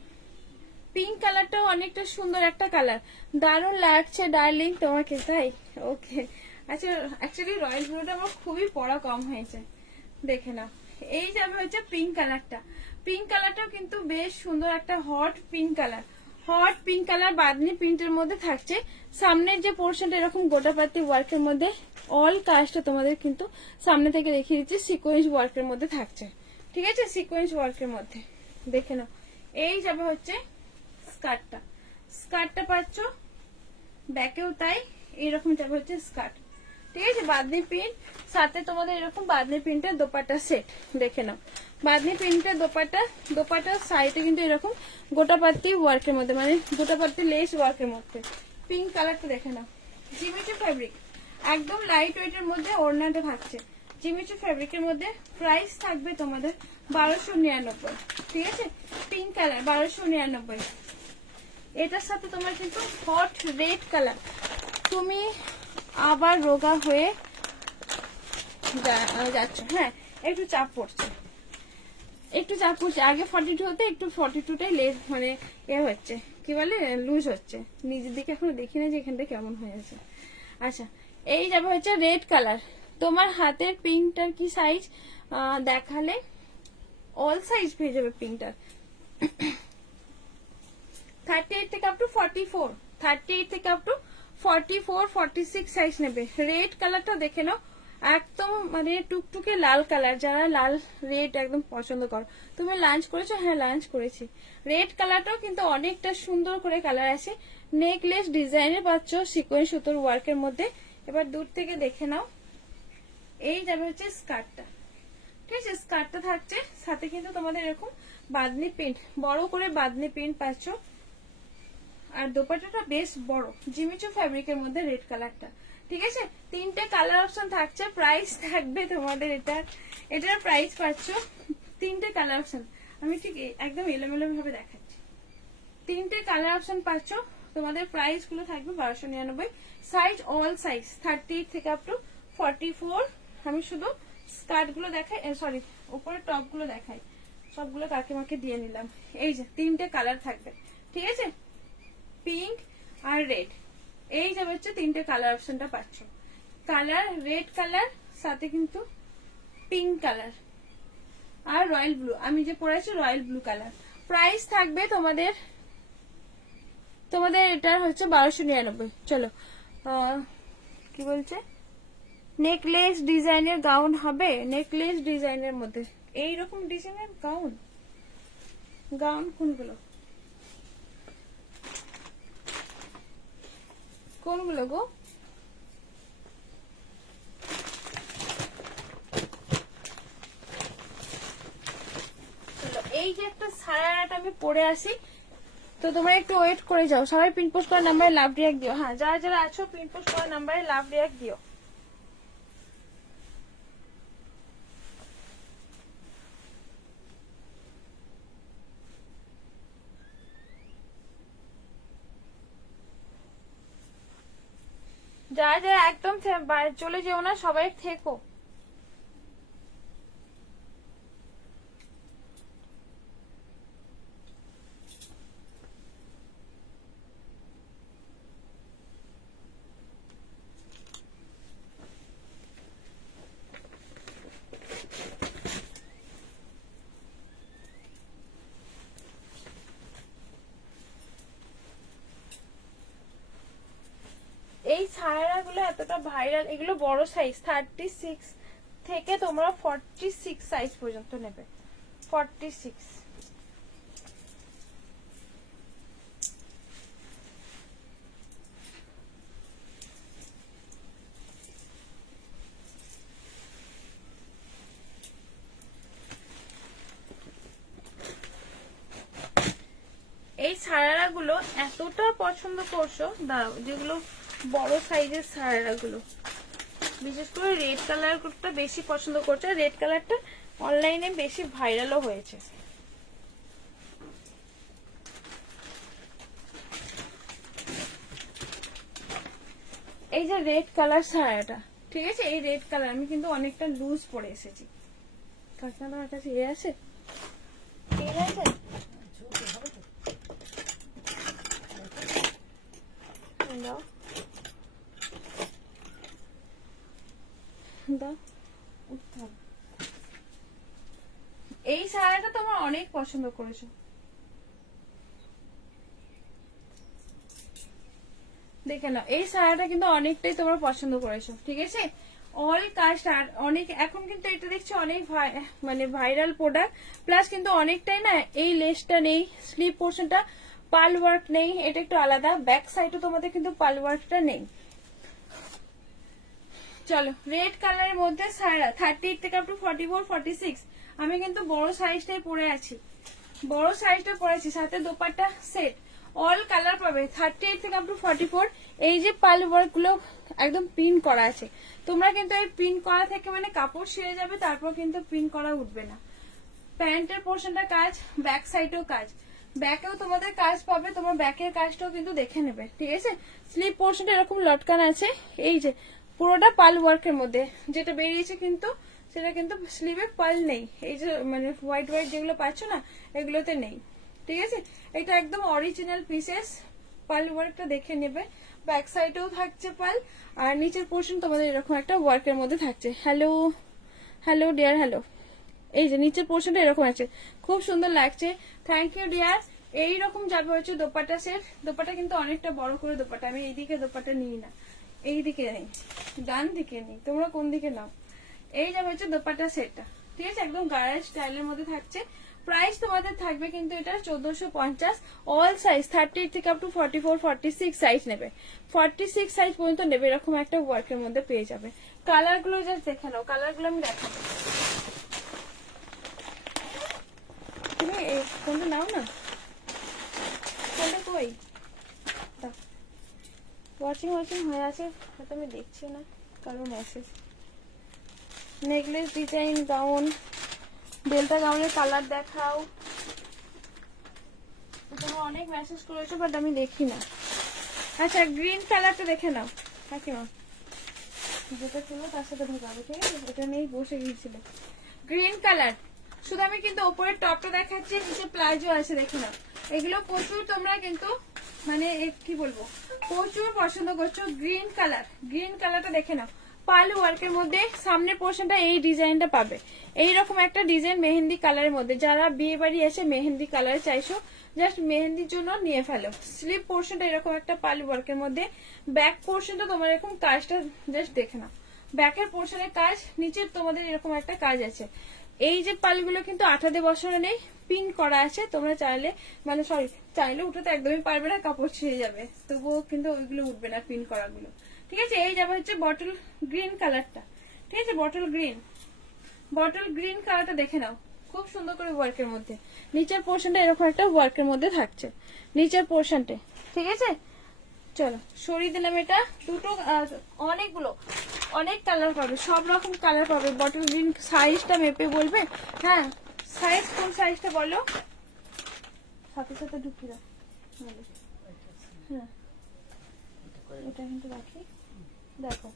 পিঙ্ক কালারটাও অনেকটা সুন্দর একটা কালার, দারুণ লাগছে ডার্লিং তোমাকে, তাই? ওকে। আচ্ছা অ্যাকচুয়ালি রয়্যাল ব্লুটা আমার খুবই পড়া কম হয়েছে, দেখে নাও। এই যাবে হচ্ছে পিঙ্ক কালারটা। পিঙ্ক কালারটাও কিন্তু বেশ সুন্দর একটা hot pink colour, hot pink colour bandhani প্রিন্টের মধ্যে থাকছে। সামনের যে পোর্শনটা এরকম গোটাপাতি ওয়ার্কের মধ্যে, অল কাজটা তোমাদের কিন্তু সামনে থেকে দেখিয়ে দিচ্ছি, সিকোয়েন্স ওয়ার্কের মধ্যে থাকছে, ঠিক আছে? সিকোয়েন্স ওয়ার্কের মধ্যে দেখে নাও। এই যাবে হচ্ছে স্কার্টটা, স্কার্টটা পাচ্ছ ব্যাকেও তাই, এইরকম যাবে হচ্ছে স্কার্ট, ঠিক আছে? বাঁধনি প্রিন্ট, সাথে তোমাদের এরকম বাঁধনি প্রিন্টের দোপাট্টা সেট, দেখে নাও। বাঁধনি প্রিন্টের দোপাট্টার সাইডে কিন্তু এরকম গোটাপাতি ওয়ার্কের মধ্যে, মানে গোটাপাতি লেস ওয়ার্কের মধ্যে। পিঙ্ক কালারটা দেখে নাও, জিমিচু ফ্যাব্রিক, একদম লাইট ওয়েটের মধ্যে ওড়নাটা থাকছে, জিমিচু ফ্যাব্রিকের মধ্যে। প্রাইস থাকবে তোমাদের 1299, ঠিক আছে? Pink colour 1299। এটার সাথে তোমার কিন্তু হট রেড কালার, তুমি আবার রোগা হয়ে যাচ্ছ, হ্যাঁ একটু চাপ পড়ছে, একটু চাপ পড়ছে। আগে 42 হতে একটু 42টাই মানে হচ্ছে কি বলে লুজ হচ্ছে। নিজের দিকে এখনো দেখি না যে এখানটা কেমন হয়ে আছে। আচ্ছা, এই যাবে হচ্ছে রেড কালার। তোমার হাতের পিঙ্কটার কি সাইজ দেখালে অল সাইজ পেয়ে যাবে পিঙ্কটার। 38 থেকে আপ টু 44, 38 থেকে আপ টু 44, 46 সাইজ নেবে। রেড কালারটা দেখে নাও, একদম মানে টুকটুকে লাল কালার। যারা লাল রেড একদম পছন্দ করো। তুমি লাঞ্চ করেছো? হ্যাঁ লাঞ্চ করেছি। রেড কালারটাও কিন্তু অনেকটা সুন্দর করে কালার আছে। নেকলেস ডিজাইনের পাচ্ছ সিকোয়েন্স সুতোর ওয়ার্কের মধ্যে। এবার দূর থেকে দেখে নাও। এই যাবে হচ্ছে স্কার্টটা, ঠিক আছে? স্কার্টটা থাকছে সাথে কিন্তু তোমাদের এরকম বাঁধনি প্রিন্ট, বড় করে বাঁধনি প্রিন্ট পাচ্ছ। আর দোপাট্টাটা বেশ বড় জিমিচু ফ্যাব্রিকের মধ্যে রেড কালারটা, ঠিক আছে? তিনটে কালার অপশন থাকছে। প্রাইস থাকবে তোমাদের এটার প্রাইস পাচ্ছ তিনটে কালার অপশন। আমি ঠিক একদম এলোমেলো ভাবে দেখাচ্ছি। তিনটে কালার অপশন পাচ্ছ। তোমাদের প্রাইস গুলো থাকবে 1299। সাইজ অল সাইজ 38 থেকে আপ টু 44। আমি শুধু স্কার্ট গুলো দেখাই, সরি উপরে টপ গুলো দেখাই। সবগুলো কাকিমাকে দিয়ে নিলাম। এই যে তিনটে কালার থাকবে, ঠিক আছে? পিঙ্ক আর রেড, এই যাবে হচ্ছে তিনটে কালার অপশনটা পাচ্ছ। কালার রেড কালার, সাথে কিন্তু পিঙ্ক কালার আর রয়্যাল ব্লু। আমি যে পরেছি রয়্যাল ব্লু কালার। প্রাইস থাকবে তোমাদের এটার হচ্ছে 1299। চলো কি বলছে, নেকলেস ডিজাইনের গাউন হবে। নেকলেস ডিজাইনের মধ্যে এইরকম ডিজাইনের গাউন কোনগুলো কোনগুলো গো? এই যে একটা সারারাটা আমি পরে আসি, তো তোমরা একটু ওয়েট করে যাও। সবাই পিন পোস্ট করার নাম্বারে লাভ রিয়াক্ট দিও। হ্যাঁ, যারা যারা আছো পিন পোস্ট করার নাম্বারে লাভ রিয়াক্ট দিও। যারা যারা একদম চলে যেও না, সবাই থেকো। এই ছায়ারা গুলো এতটা ভাইরাল, এগুলো বড় সাইজ 36 থেকে তোমরা 46 সাইজ পর্যন্ত নেবে। 46। এই সারারা গুলো এতটা পছন্দ করছো, দাঁড়াও, যেগুলো বড় সাইজের সারারা গুলো বিশেষ করে রেড কালারটা বেশি পছন্দ করছে। রেড কালারটা অনলাইনে বেশি ভাইরালও হয়েছে। এই যে রেড কালার সারাটা, ঠিক আছে? এই রেড কালার আমি কিন্তু অনেকটা লুজ পরে এসেছি। কাকিমা তোমার কাছে এ আছে? দাও দাও। এই শাড়িটা তোমরা অনেক পছন্দ করেছো, দেখে নাও। এই শাড়িটা কিন্তু অনেকটাই তোমরা পছন্দ করেছো, ঠিক আছে? অল কাস্ট আর অনেক, এখন কিন্তু এটা দেখছো অনেক মানে ভাইরাল প্রোডাক্ট। প্লাস কিন্তু অনেকটাই না, এই লেসটা নেই, স্লিপ পোর্শনটা পাল ওয়ার্ক নেই, এটা একটু আলাদা। ব্যাক সাইডও তোমাদের কিন্তু পাল ওয়ার্কটা নেই। চলো, রেড কালারের মধ্যে সারা 38 থেকে আপ টু 44, 46। আমি কিন্তু বড় সাইজটাই পরে আছি, বড় সাইজটা পরেছি। সাথে দোপাট্টা সেট অল কালার পাবে। 38 থেকে আপ টু 44। এই যে পাল ওয়ার্ক গুলো একদম প্রিন্ট করা আছে। তোমরা কিন্তু এই প্রিন্ট করা থেকে মানে কাপড় ছিঁড়ে যাবে, তারপর কিন্তু প্রিন্ট করা উঠবে না। প্যান্টের পোর্শনটা কাজ, ব্যাক সাইডেও কাজ, ব্যাকেও তোমাদের কাজ পাবে। তোমার ব্যাকের কাজটাও কিন্তু দেখে নেবে, ঠিক আছে? স্লিপ পোর্শনটা এরকম লটকান আছে। এই যে পুরোটা পাল ওয়ার্কের মধ্যে যেটা বেরিয়েছে কিন্তু সেটা কিন্তু স্লিভে পার্ল নেই। এই যে মানে হোয়াইট হোয়াইট যেগুলো পাচ্ছ না, এগুলোতে নেই। ঠিক আছে, এটা একদম অরিজিনাল পিসেস। পার্ল ওয়ার্কটা দেখে নেবে। ব্যাক সাইডেও থাকছে পার্ল, আর নিচের পোর্শন তোমাদের এরকম একটা ওয়ার্কের মধ্যে থাকছে। Hello hello dear, hello. এই যে নিচের পোর্শনটা এরকম আছে, খুব সুন্দর লাগছে। Thank you dear. এইরকম যাবে হচ্ছে দোপাট্টা সেট। দোপাট্টা কিন্তু অনেকটা বড় করে দোপাট্টা, আমি এইদিকে দোপাট্টা নিই না, এই দিকে নেই, ডান দিকে নেই, তোমরা কোন দিকে নাও। এই যাবে হচ্ছে দোপাট্টা সেটটা। ঠিক আছে, একদম গায়ের স্টাইলের মধ্যে থাকছে। প্রাইস তোমাদের থাকবে কিন্তু এটা 1450। অল সাইজ 38 থেকে আপ টু 44 46 সাইজ নেবে, 46 সাইজ পর্যন্ত নেবে। এরকম একটা ওয়ার্কের মধ্যে পেয়ে যাবে। কালার গুলো জাস্ট দেখে নাও, কালার গুলো আমি দেখাবো। তুমি এই কোনটা নাও না, কোনটা কই ওয়াচিং ওয়াচিং হয়ে আছে, হয়তো আমি দেখছি না কারো message. Necklace design gown, Delta গাউনের কালার দেখাও। তোমরা অনেক মেসেজ করেছো বাট আমি দেখি না। আচ্ছা গ্রিন কালারটা দেখে নাও কাকিমা, যেটা ছিল তার সাথে ঢোকাবে। ঠিক আছে, এটা নিয়েই বসে গিয়েছিল। গ্রিন কালার, শুধু আমি কিন্তু ওপরের টপটা দেখাচ্ছি, নিচে প্লাজো আছে দেখে নাও। এগুলো প্রচুর তোমরা কিন্তু মানে কি বলবো, প্রচুর পছন্দ করছো। গ্রিন কালার, গ্রিন কালারটা দেখে নাও। পার্ল ওয়ার্কের মধ্যে সামনের পোর্শনটা এই ডিজাইনটা পাবে, এইরকম একটা ডিজাইন মেহেন্দি কালারের মধ্যে। যারা বিয়ে বাড়ি এসে মেহেন্দি কালার চাইছো, জাস্ট মেহেন্দির জন্য নিয়ে ফেলো। স্লিপ পোর্শনটা এরকম একটা পার্ল ওয়ার্কের মধ্যে। ব্যাক পোর্শনটা তোমার এরকম কাজটা জাস্ট দেখে নাও। ব্যাকের পোর্শনের কাজ, নিচের তোমাদের এরকম একটা কাজ আছে। এই যে পালগুলো কিন্তু 18 বছরে নেই, পিন করা আছে। তোমরা চাইলে মানে সরি চাইলে উঠাতে একদমই পারবে না, কাপড় ছিঁড়ে যাবে, তবুও কিন্তু ওইগুলো উঠবে না পিন করা গুলো। ঠিক আছে, এই যাবে হচ্ছে বটল গ্রিন কালারটা। ঠিক আছে, বটল গ্রিন কালারটা দেখে নাও, খুব সুন্দর করে ওয়ার্কের মধ্যে। নিচের পোর্শনটা এরকম একটা ওয়ার্কের মধ্যে থাকছে, নিচের পোর্শনটা। ঠিক আছে, চলো সরিয়ে দিলাম এটা। দুটো অনেকগুলো অনেক কালার পাবে, সব রকম কালার পাবে। বটল গ্রিন সাইজটা মেপে বলবে। হ্যাঁ সাইজ, কোন সাইজটা বলো, সাথে সাথে ঢুকিয়ে দাও। হ্যাঁ এটা কিন্তু রাখি, দেখো।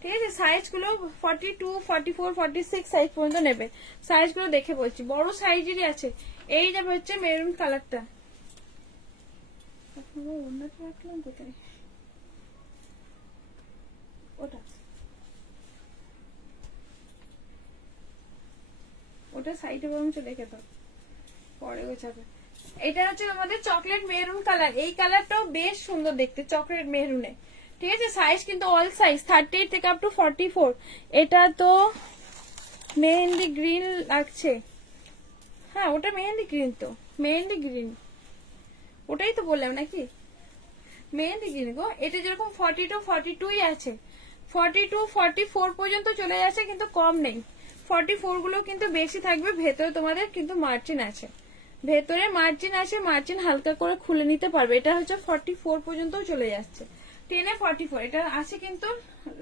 ঠিক আছে, সাইজ গুলো 42 44 46 সাইজ পর্যন্ত নেবে। সাইজ গুলো দেখে বলছি, বড় সাইজেরই আছে। এই যাবে হচ্ছে মেরুন কালারটা। রাখলাম কোথায়, ওটা ওটা সাইডে বরঞ্চ দেখে তো পরে গোছাবে। এটা হচ্ছে আমাদের চকলেট মেরুন কালার। এই কালারটাও বেশ সুন্দর দেখতে, চকলেট মেরুনে। ঠিক আছে, সাইজ কিন্তু অল সাইজ 38 থেকে আপ টু 44। এটা তো মেহেন্দি গ্রিন লাগছে। হ্যাঁ ওটা মেহেন্দি গ্রিন, তো মেহেন্দি গ্রিন ওটাই তো বললাম নাকি, মেহেন্দি গ্রিন গো। এটা যেরকম 42 42ই আছে, 42 44 পর্যন্ত চলে যাচ্ছে, কিন্তু কম নেই। 44 গুলো কিন্তু বেশি থাকবে। ভেতরে তোমাদের কিন্তু মার্জিন আছে, ভেতরে মার্জিন আছে, মার্জিন হালকা করে খুলে নিতে পারবে। এটা হচ্ছে 44 পর্যন্ত চলে যাচ্ছে, 10 44। এটা আছে কিন্তু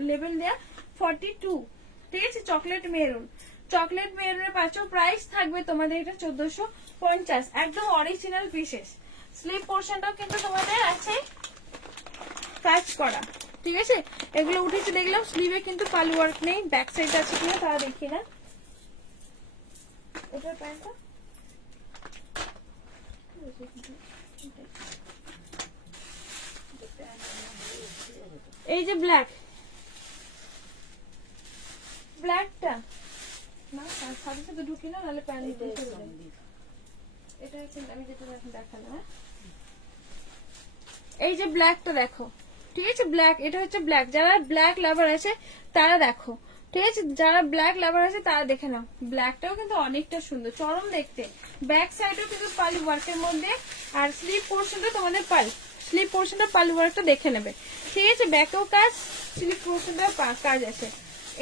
লেভেল দেয়া 42। ঠিক আছে, চকলেট মেরুন, চকলেট মেরুনের পাঁচও প্রাইস থাকবে তোমাদের এটা 1450। একদম অরিজিনাল পিসেস। স্লিভ পোর্শনটাও কিন্তু তোমাদের আছে কাজ করা। ঠিক আছে, এগুলো উঠেছে দেখলাম। স্লিভে কিন্তু পাল ওয়ার্ক নেই। ব্যাক সাইড আছে কিনা তারা দেখি না। এটার প্যান্টটা এই যে ব্ল্যাকটা না, সাথে সাথে ঢুকি না, নাহলে প্যান্ট এটা হচ্ছে আমি যেটা দেখালাম। এই যে ব্ল্যাকটা দেখো। ঠিক আছে, ব্ল্যাক, এটা হচ্ছে ব্ল্যাক। যারা ব্ল্যাক লাভার আছে তারা দেখো। ঠিক আছে, যারা ব্ল্যাক লাভার আছে তারা দেখে নাও। ব্ল্যাকটাও কিন্তু অনেকটা সুন্দর, চরম দেখতে। ব্যাক সাইডও কিন্তু পাল ওয়ার্কের মধ্যে, আর স্লিভ পোর্শনটা তোমাদের পাল, স্লিভ পোর্শনটা পাল ওয়ার্কটা দেখে নেবে। ঠিক আছে, ব্যাকেও কাজ, স্লিভ পোর্শনটা কাজ আছে।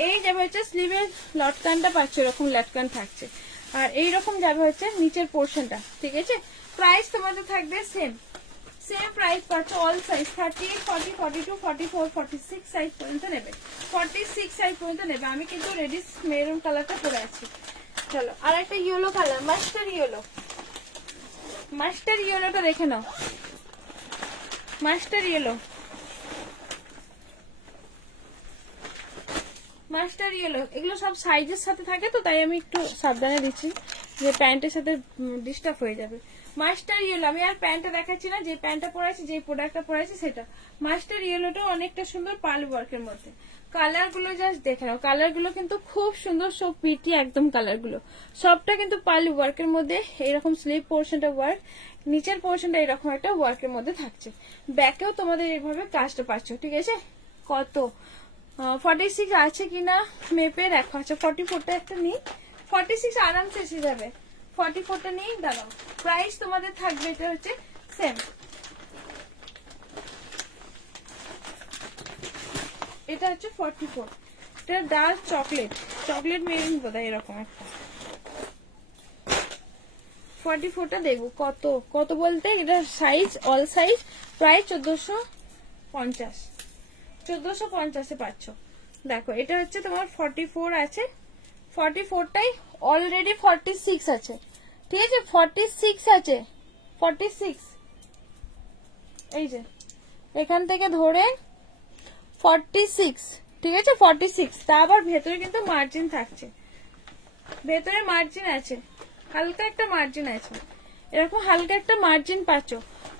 এই যাবে হচ্ছে স্লিভের লটকানটা পাচ্ছ, এরকম লটকান থাকছে। আর এইরকম যাবে হচ্ছে নিচের পোর্শনটা। ঠিক আছে, প্রাইস তোমাদের থাকবে সেম প্রাইস পাচ্ছ। অল সাইজ 38 40 42 44 46 সাইজ পর্যন্ত নেবে, 46 সাইজ পর্যন্ত নেবে। আমি কিন্তু রেডিস মেরুন কালারটা পরে আছি। চলো আর একটা ইয়েলো কালার, মাস্টার ইয়েলোটা দেখে নাও। মাস্টার ইয়েলো মাস্টার ইয়েলো, এগুলো সব সাইজের সাথে থাকে তো তাই আমি একটু সাবধানে দিচ্ছি যে প্যান্টের সাথে ডিস্টার্ব হয়ে যাবে। মাস্টার ইয়েলো, আমি আর প্যান্টটা দেখাচ্ছি না, যে প্যান্টটা পরে আছে, যে প্রোডাক্টটা পরে আছে সেটা। মাস্টার ইয়েলোটা অনেকটা সুন্দর পাল ওয়ার্কের মধ্যে। কালার গুলো জাস্ট দেখে নাও, কালার গুলো কিন্তু খুব সুন্দর, সব পিটি একদম কালার গুলো। সবটা কিন্তু পাল ওয়ার্কের মধ্যে, এইরকম স্লিভ পোর্শনটা ওয়ার্ক, নিচের পোর্শনটা এরকম একটা ওয়ার্কের মধ্যে থাকছে। ব্যাকেও তোমাদের এইভাবে কাজটা পাচ্ছ, ঠিক আছে। কত 46 আছে কিনা মেপে দেখো। আচ্ছা 44টা একটা নিই, 46 আরামসে এসে যাবে। 44টা নিয়ে দাঁড়াও। প্রাইস তোমাদের থাকবে, এটা হচ্ছে সেম। এটা হচ্ছে 44, এটা ডার্ক চকলেট, চকলেট মেরুন বোধহয় এরকম একটা। 44টা দেখবো কত, কত বলতে এটা সাইজ, অল সাইজ, প্রায় 1450, 1450-এ পাচ্ছ। দেখো এটা হচ্ছে তোমার 44 আছে, 44টাই অলরেডি 46 আছে, ঠিক আছে। 46 আছে, 46 এই যে এখান থেকে ধরে 46, ঠিক আছে। 46, তা আবার ভেতরে কিন্তু মার্জিন থাকছে, ভেতরে মার্জিন আছে, হালকা একটা মার্জিন আছে, এরকম হালকা একটা মার্জিন পাচ্ছ।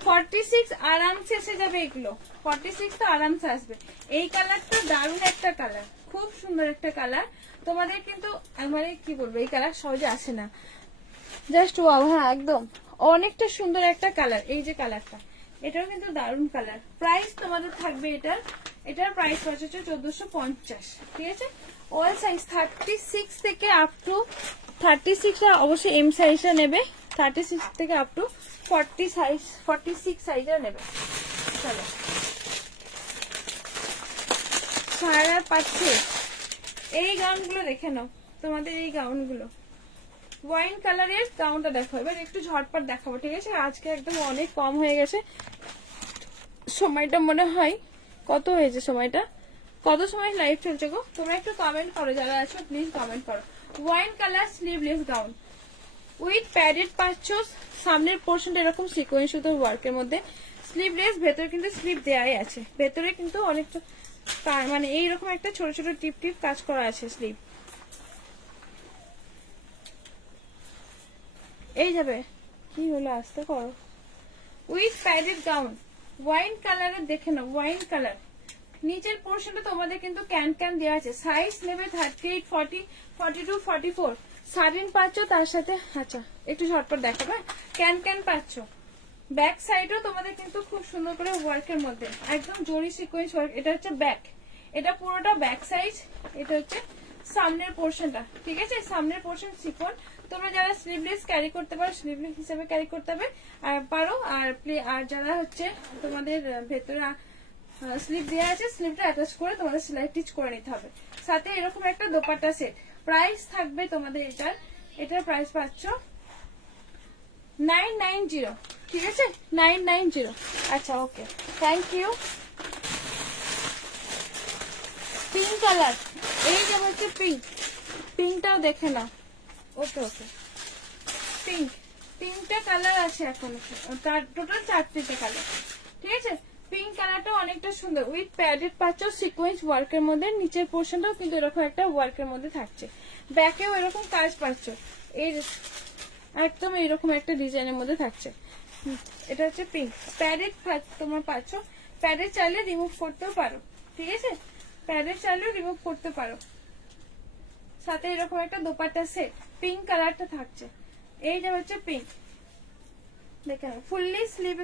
46 আরামসে এসে যাবে এগুলো, 46 তো আরামসে আসবে। এই কালারটা দারুণ একটা কালার, খুব সুন্দর একটা কালার। তোমাদের কিন্তু মানে কি বলবো, এই কালার সহজে আসে না, জাস্ট ওয়াও। হ্যাঁ একদম অনেকটা সুন্দর একটা কালার, এই যে কালারটা, এটাও কিন্তু দারুণ কালার। প্রাইস তোমাদের থাকবে এটার, এটার প্রাইস হচ্ছে 1450, ঠিক আছে। অল সাইজ 36 থেকে আপ টু 36, অবশ্যই এম সাইজটা নেবে, 36 থেকে আপ টু 40 সাইজ, 46 সাইজের নেবে। চলো সারা পাচ্ছে। এই গাউনগুলো দেখে নাও, তোমাদের এই গাউনগুলো ওয়াইন কালারের গাউনটা দেখো। এবার একটু ঝটপট দেখাবো, ঠিক আছে। আজকে একদম অনেক কম হয়ে গেছে সময়টা, মনে হয় কত হয়েছে সময়টা, কত সময় লাইভ চলছে গো, তোমরা একটু কমেন্ট করো, যারা আছো প্লিজ কমেন্ট করো। Wine colour sleeveless gown with padded পাচ্ছ, সামনের পোর্শনটা এরকম সিকোয়েন্স সুতো ওয়ার্কের মধ্যে, স্লিভলেস, ভেতরে কিন্তু স্লিভ দেয়াই আছে, ভেতরে কিন্তু অনেকটা মানে এইরকম একটা ছোট ছোট টিপ টিপ কাজ করা আছে স্লিভ। এই যাবে, কি হলো আস্তে করো। উইথ প্যাডেড গাউন ওয়াইন কালারের, দেখে নাও ওয়াইন কালার। নিচের পোর্শনটা তোমাদের কিন্তু ক্যান ক্যান দেওয়া আছে, সাইজ নেবে 38, 40, 42, 44, সারিন পাচ্ছ তার সাথে। আচ্ছা একটু ঝটপট দেখাবে, ক্যান ক্যান পাচ্ছ। ব্যাক সাইডও তোমাদের কিন্তু খুব সুন্দর করে ওয়ার্কের মধ্যে, একদম জরি সিকোয়েন্স ওয়ার্ক। এটা হচ্ছে ব্যাক, এটা পুরোটা ব্যাক সাইজ। এটা হচ্ছে সামনের পোর্শনটা, ঠিক আছে। সামনের পোর্শন সিকোয়েন্স, তোমরা যারা স্লিভলেস ক্যারি করতে পারো স্লিভলেস হিসেবে ক্যারি করতে হবে আর পারো। আর যারা হচ্ছে তোমাদের ভেতরে স্লিভ দেওয়া আছে, স্লিভটা অ্যাটাচ করে তোমাদের সেলাই টিচ করে নিতে হবে। সাথে এরকম একটা দোপাট্টা সেট। প্রাইস থাকবে তোমাদের এটার প্রাইস পাচ্ছ 990, ঠিক আছে 990। আচ্ছা ওকে, থ্যাংক ইউ। পিঙ্ক কালার, এই যে হচ্ছে পিঙ্ক, পিঙ্কটাও দেখে নাও। ওকে ওকে, পিঙ্ক, তিনটা কালার আছে এখন, তার টোটাল 4টে কালার, ঠিক আছে। পিঙ্ক কালারটা অনেকটা সুন্দর, উইথ প্যাডেড পাচ্ছ সিকোয়েন্স ওয়ার্কের মধ্যে, নিচের পোর্শনটাও কিন্তু এরকম একটা ওয়ার্কের মধ্যে থাকছে, ব্যাকেও এরকম কাজ পাচ্ছ, এই একদম এরকম একটা ডিজাইনের মধ্যে থাকছে। এটা হচ্ছে পিঙ্ক, প্যাডেড তোমার পাচ্ছ। প্যাডেড চাইলে রিমুভ করতেও পারো, ঠিক আছে, প্যাডেড চাইলেও রিমুভ করতে পারো। সাথে এরকম একটা দোপাট্টা সেট, পিঙ্ক কালারটা থাকছে। এই যে হচ্ছে পিঙ্ক, দেখেন ফুললি স্লিভ,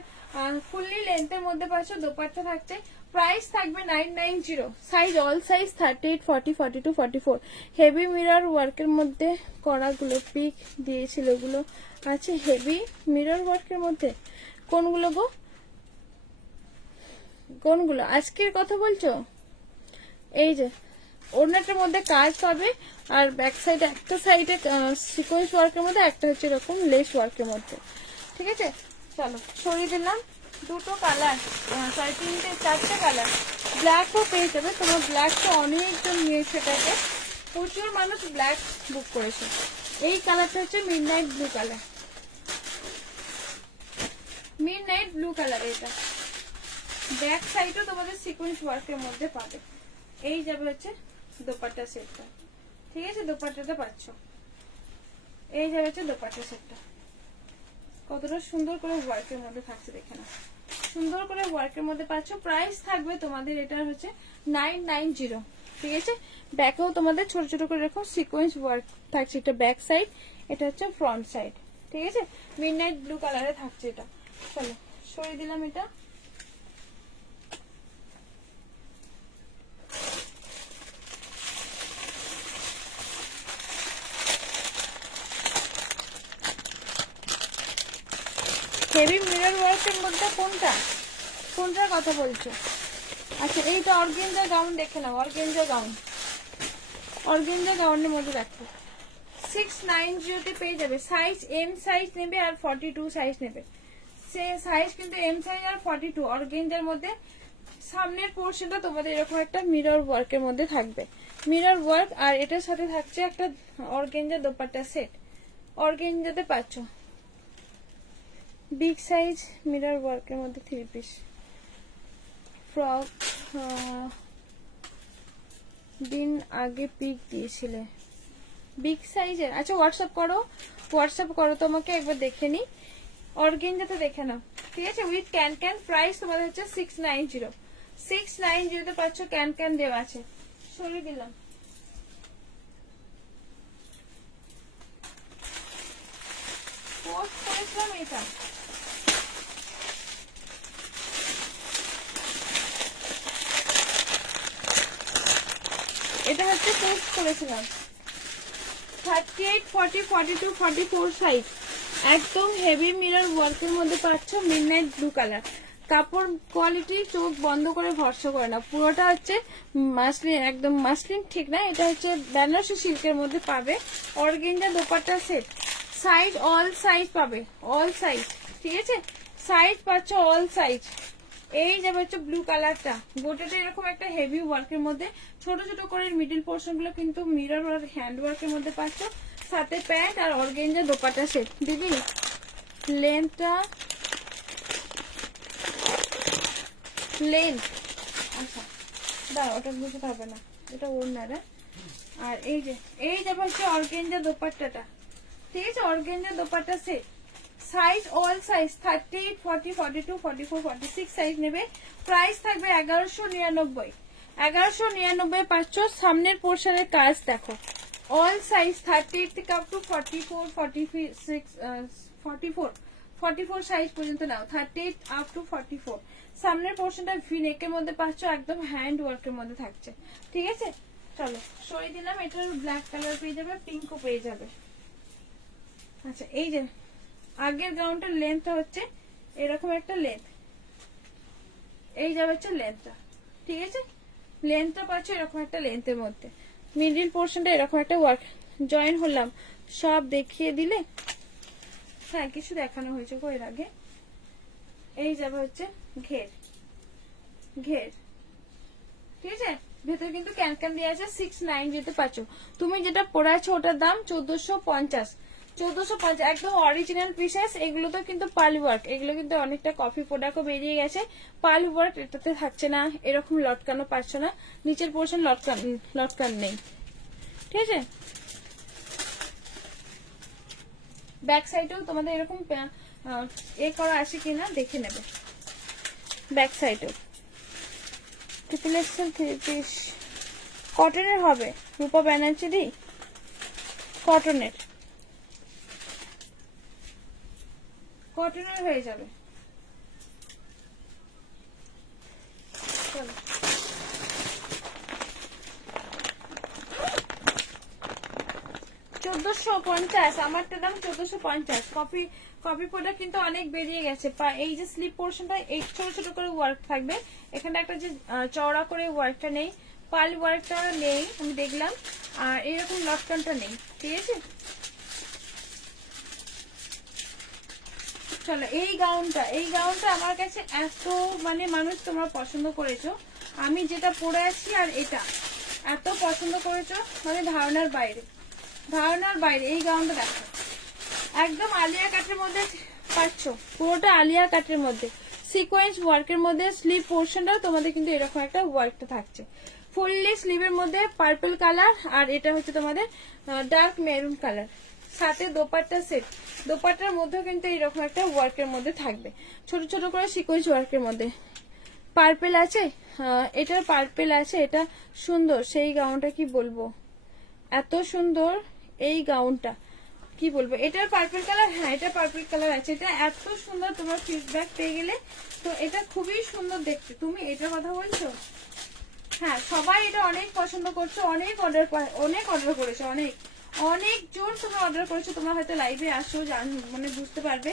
ফুললি লেন্থের মধ্যে পাচ্ছ, দোপাট্টা থাকছে। প্রাইস থাকবে 990, size all size 38, 40, 42, 44। Heavy mirror ওয়ার্কের মধ্যে করাগুলো পিক দিয়েছিল, ওগুলো আছে হেভি মিরর ওয়ার্কের মধ্যে। কোনগুলো গো, কোনগুলো আজকের কথা বলছো? এই যে ওড়নাটার মধ্যে কাজ পাবে, আর ব্যাক সাইডে একটা সাইডে সিকোয়েন্স ওয়ার্কের মধ্যে, একটা হচ্ছে এরকম লেস ওয়ার্কের মধ্যে, ঠিক আছে। চলো সরিয়ে দিলাম। দুটো কালার, সরি 4টে কালার। ব্ল্যাকও পেয়ে যাবে, তোমার ব্ল্যাকটা অনেকজন নিয়েছে, এটাকে প্রচুর মানুষ ব্ল্যাক বুক করেছে। এই কালারটা হচ্ছে midnight blue colour, midnight blue colour. এটা ব্যাক সাইডও তোমাদের সিকোয়েন্স ওয়ার্কের মধ্যে পাবে। এই যাবে হচ্ছে দোপাট্টা সেটটা, ঠিক আছে? দোপাট্টাটা পাচ্ছ, এই যে হচ্ছে দোপাট্টা সেটটা। কতটা সুন্দর করে ওয়ার্কের মধ্যে থাকছে দেখে না, সুন্দর করে ওয়ার্কের মধ্যে পাচ্ছ। প্রাইস থাকবে তোমাদের এটা হচ্ছে 990, ঠিক আছে? ব্যাকেও তোমাদের ছোট ছোট করে এরকম সিকোয়েন্স ওয়ার্ক থাকছে, এটা ব্যাক সাইড, এটা হচ্ছে ফ্রন্ট সাইড, ঠিক আছে? মিডনাইট ব্লু কালারে থাকছে এটা। চলো সরিয়ে দিলাম এটা। হেভি মিরর ওয়ার্কের মধ্যে কোনটার কথা বলছো? আচ্ছা এইটা অর্গেঞ্জা গাউন দেখে নাও, অর্গেঞ্জা গাউনের মধ্যে দেখো 690 তে পেয়ে যাবে। সাইজ এম সাইজ নেবে আর 42 সাইজ নেবে। সে সাইজ কিন্তু এম সাইজ আর 42 অর্গেঞ্জার মধ্যে। সামনের পোর্শনটা তোমাদের এরকম একটা মিরর ওয়ার্কের মধ্যে থাকবে, মিরর ওয়ার্ক। আর এটার সাথে থাকছে একটা অর্গেঞ্জা দোপাট্টা সেট, অর্গেঞ্জাতে পাচ্ছ বিগ সাইজ মিরর ওয়ার্কের মধ্যে 3 পিস ফ্রক। দিন আগে পিক দিয়েছিলে বিগ সাইজের। আচ্ছা হোয়াটসঅ্যাপ করো তোমাকে একবার দেখে নি, অর্গেঞ্জাতে দেখে নাও, ঠিক আছে? উইথ ক্যান প্রাইস তোমাদের হচ্ছে 690 তে পাচ্ছ, ক্যান দেওয়া আছে। সরিয়ে দিলাম। পোস্ট করেছিলাম এটা, এটা হচ্ছে পোস্ট করেছিলাম 38, 40, 42, 44 সাইজ। একদম হেভি মিরর ওয়ার্কের মধ্যে পাচ্ছ, মিডনাইট ব্লু কালার। কাপড় কোয়ালিটি চোখ বন্ধ করে ভরসা করে না, পুরোটা হচ্ছে মাসলিন, একদম মাসলিন ঠিক না, এটা হচ্ছে বেনারসি সিল্কের মধ্যে পাবে। Organza dupatta set, size all size পাবে, অল সাইজ, ঠিক আছে? সাইজ পাচ্ছ অল সাইজ। এই যে হচ্ছে ব্লু কালারটা, গোটাটা এরকম একটা হেভি ওয়ার্কের মধ্যে, ছোট ছোট করে মিডল পোর্শন গুলো কিন্তু মিরর আর হ্যান্ড ওয়ার্কের মধ্যে পাচ্ছ। সাথে প্যান্ট আর অর্গেঞ্জা দোপাট্টা সেট। দিদি লেন্থটা আচ্ছা দাঁড়া, ওটা বুঝতে হবে না, এটা ওর না রে। আর এই যে হচ্ছে অর্গেঞ্জা দোপাট্টাটা, ঠিক আছে? Organza dupatta set, size all size 38, 40, 42, 44, 46 size নেবে। প্রাইস থাকবে 1199 পাচ্ছ। সামনের পোর্শনের কাজ দেখো, অল সাইজ 38 থেকে আপ টু 44, 46, 44 সাইজ পর্যন্ত নাও, 38 আপ টু 44। সামনের পোর্শনটা ভি নেকের মধ্যে পাচ্ছ, একদম হ্যান্ড ওয়ার্কের মধ্যে থাকছে, ঠিক আছে? চলো সরিয়ে দিলাম। এটার ব্ল্যাক কালার পেয়ে যাবে, পিঙ্কও পেয়ে যাবে। আচ্ছা এই যে আগের গাউনটার লেন্থটা হচ্ছে এরকম একটা লেন্থ, এই যাবে হচ্ছে লেন্থটা, ঠিক আছে? লেন্থটা পাচ্ছ এরকম একটা লেন্থের মধ্যে, মিডল পোর্শনটা এরকম একটা ওয়ার্ক। জয়েন হলাম, সব দেখিয়ে দিলে। হ্যাঁ কিছু দেখানো হয়েছে গো এর আগে। এই যাবে হচ্ছে ঘের, ঠিক আছে? ভেতরে কিন্তু ক্যান দিয়ে আছে। 690 পাচ্ছ। তুমি যেটা পরে আছো ওটার দাম 1450, একদম অরিজিনাল পিসেস। এগুলো তো কিন্তু পার্ল ওয়ার্ক, এগুলো কিন্তু অনেকটা কপি প্রোডাক্টও বেরিয়ে গেছে। পার্ল ওয়ার্ক এটাতে থাকছে না, এরকম লটকানো পাচ্ছ না, নিচের পোর্শন লটকান নেই, ঠিক আছে? ব্যাক সাইডেও তোমাদের এরকম এ করা আছে কিনা দেখে নেবে। ব্যাক সাইডেও ট্রিপল এক্সেল 3 পিস কটনের হবে, রূপা ব্যানার্জি দি, কটনের হয়ে যাবে। চলো 1450, আমারটা দাম 1450। কপি প্রোডাক্ট কিন্তু অনেক বেরিয়ে গেছে। এই যে স্লিপ পোর্শনটা এই ছোট ছোট করে ওয়ার্ক থাকবে, এখানে একটা যে চওড়া করে ওয়ার্কটা নেই, পাল ওয়ার্কটা নেই আমি দেখলাম, আর এরকম লটকানটা নেই, ঠিক আছে? চলো এই গাউনটা আমার কাছে এত মানে মানুষ তোমরা পছন্দ করেছো, আমি যেটা পরে আছি আর এটা এত পছন্দ করেছো, মানে ধারণার বাইরে। এই গাউনটা দেখো, একদম আলিয়া কাটের মধ্যে পাচ্ছ, পুরোটা আলিয়া কাটের মধ্যে সিকোয়েন্স ওয়ার্কের মধ্যে। স্লিভ পোর্শনটাও তোমাদের কিন্তু এরকম একটা ওয়ার্কটা থাকছে। ফুললি স্লিভের মধ্যে পার্পল কালার, আর এটা হচ্ছে তোমাদের ডার্ক মেরুন কালার, সাথে দোপাট্টা সেট। দোপাট্টার মধ্যে কিন্তু এইরকম একটা ওয়ার্কের মধ্যে থাকবে, ছোট ছোট করে সিকোয়েন্স ওয়ার্কের মধ্যে। পার্পেল আছে, এটার পার্পেল আছে, এটা সুন্দর। সেই গাউনটা কি বলবো, এত সুন্দর এই গাউনটা, কি বলবো। এটার পার্পল কালার, হ্যাঁ এটা পার্পল কালার আছে। এটা এত সুন্দর, তোমার ফিডব্যাক পেয়ে গেলে তো এটা খুবই সুন্দর দেখতে। তুমি এটার কথা বলছো? হ্যাঁ, সবাই এটা অনেক পছন্দ করছো, অনেক অর্ডার করেছো, অনেক জোর তোমরা অর্ডার করেছো। তোমরা হয়তো লাইভে আসো, মানে বুঝতে পারবে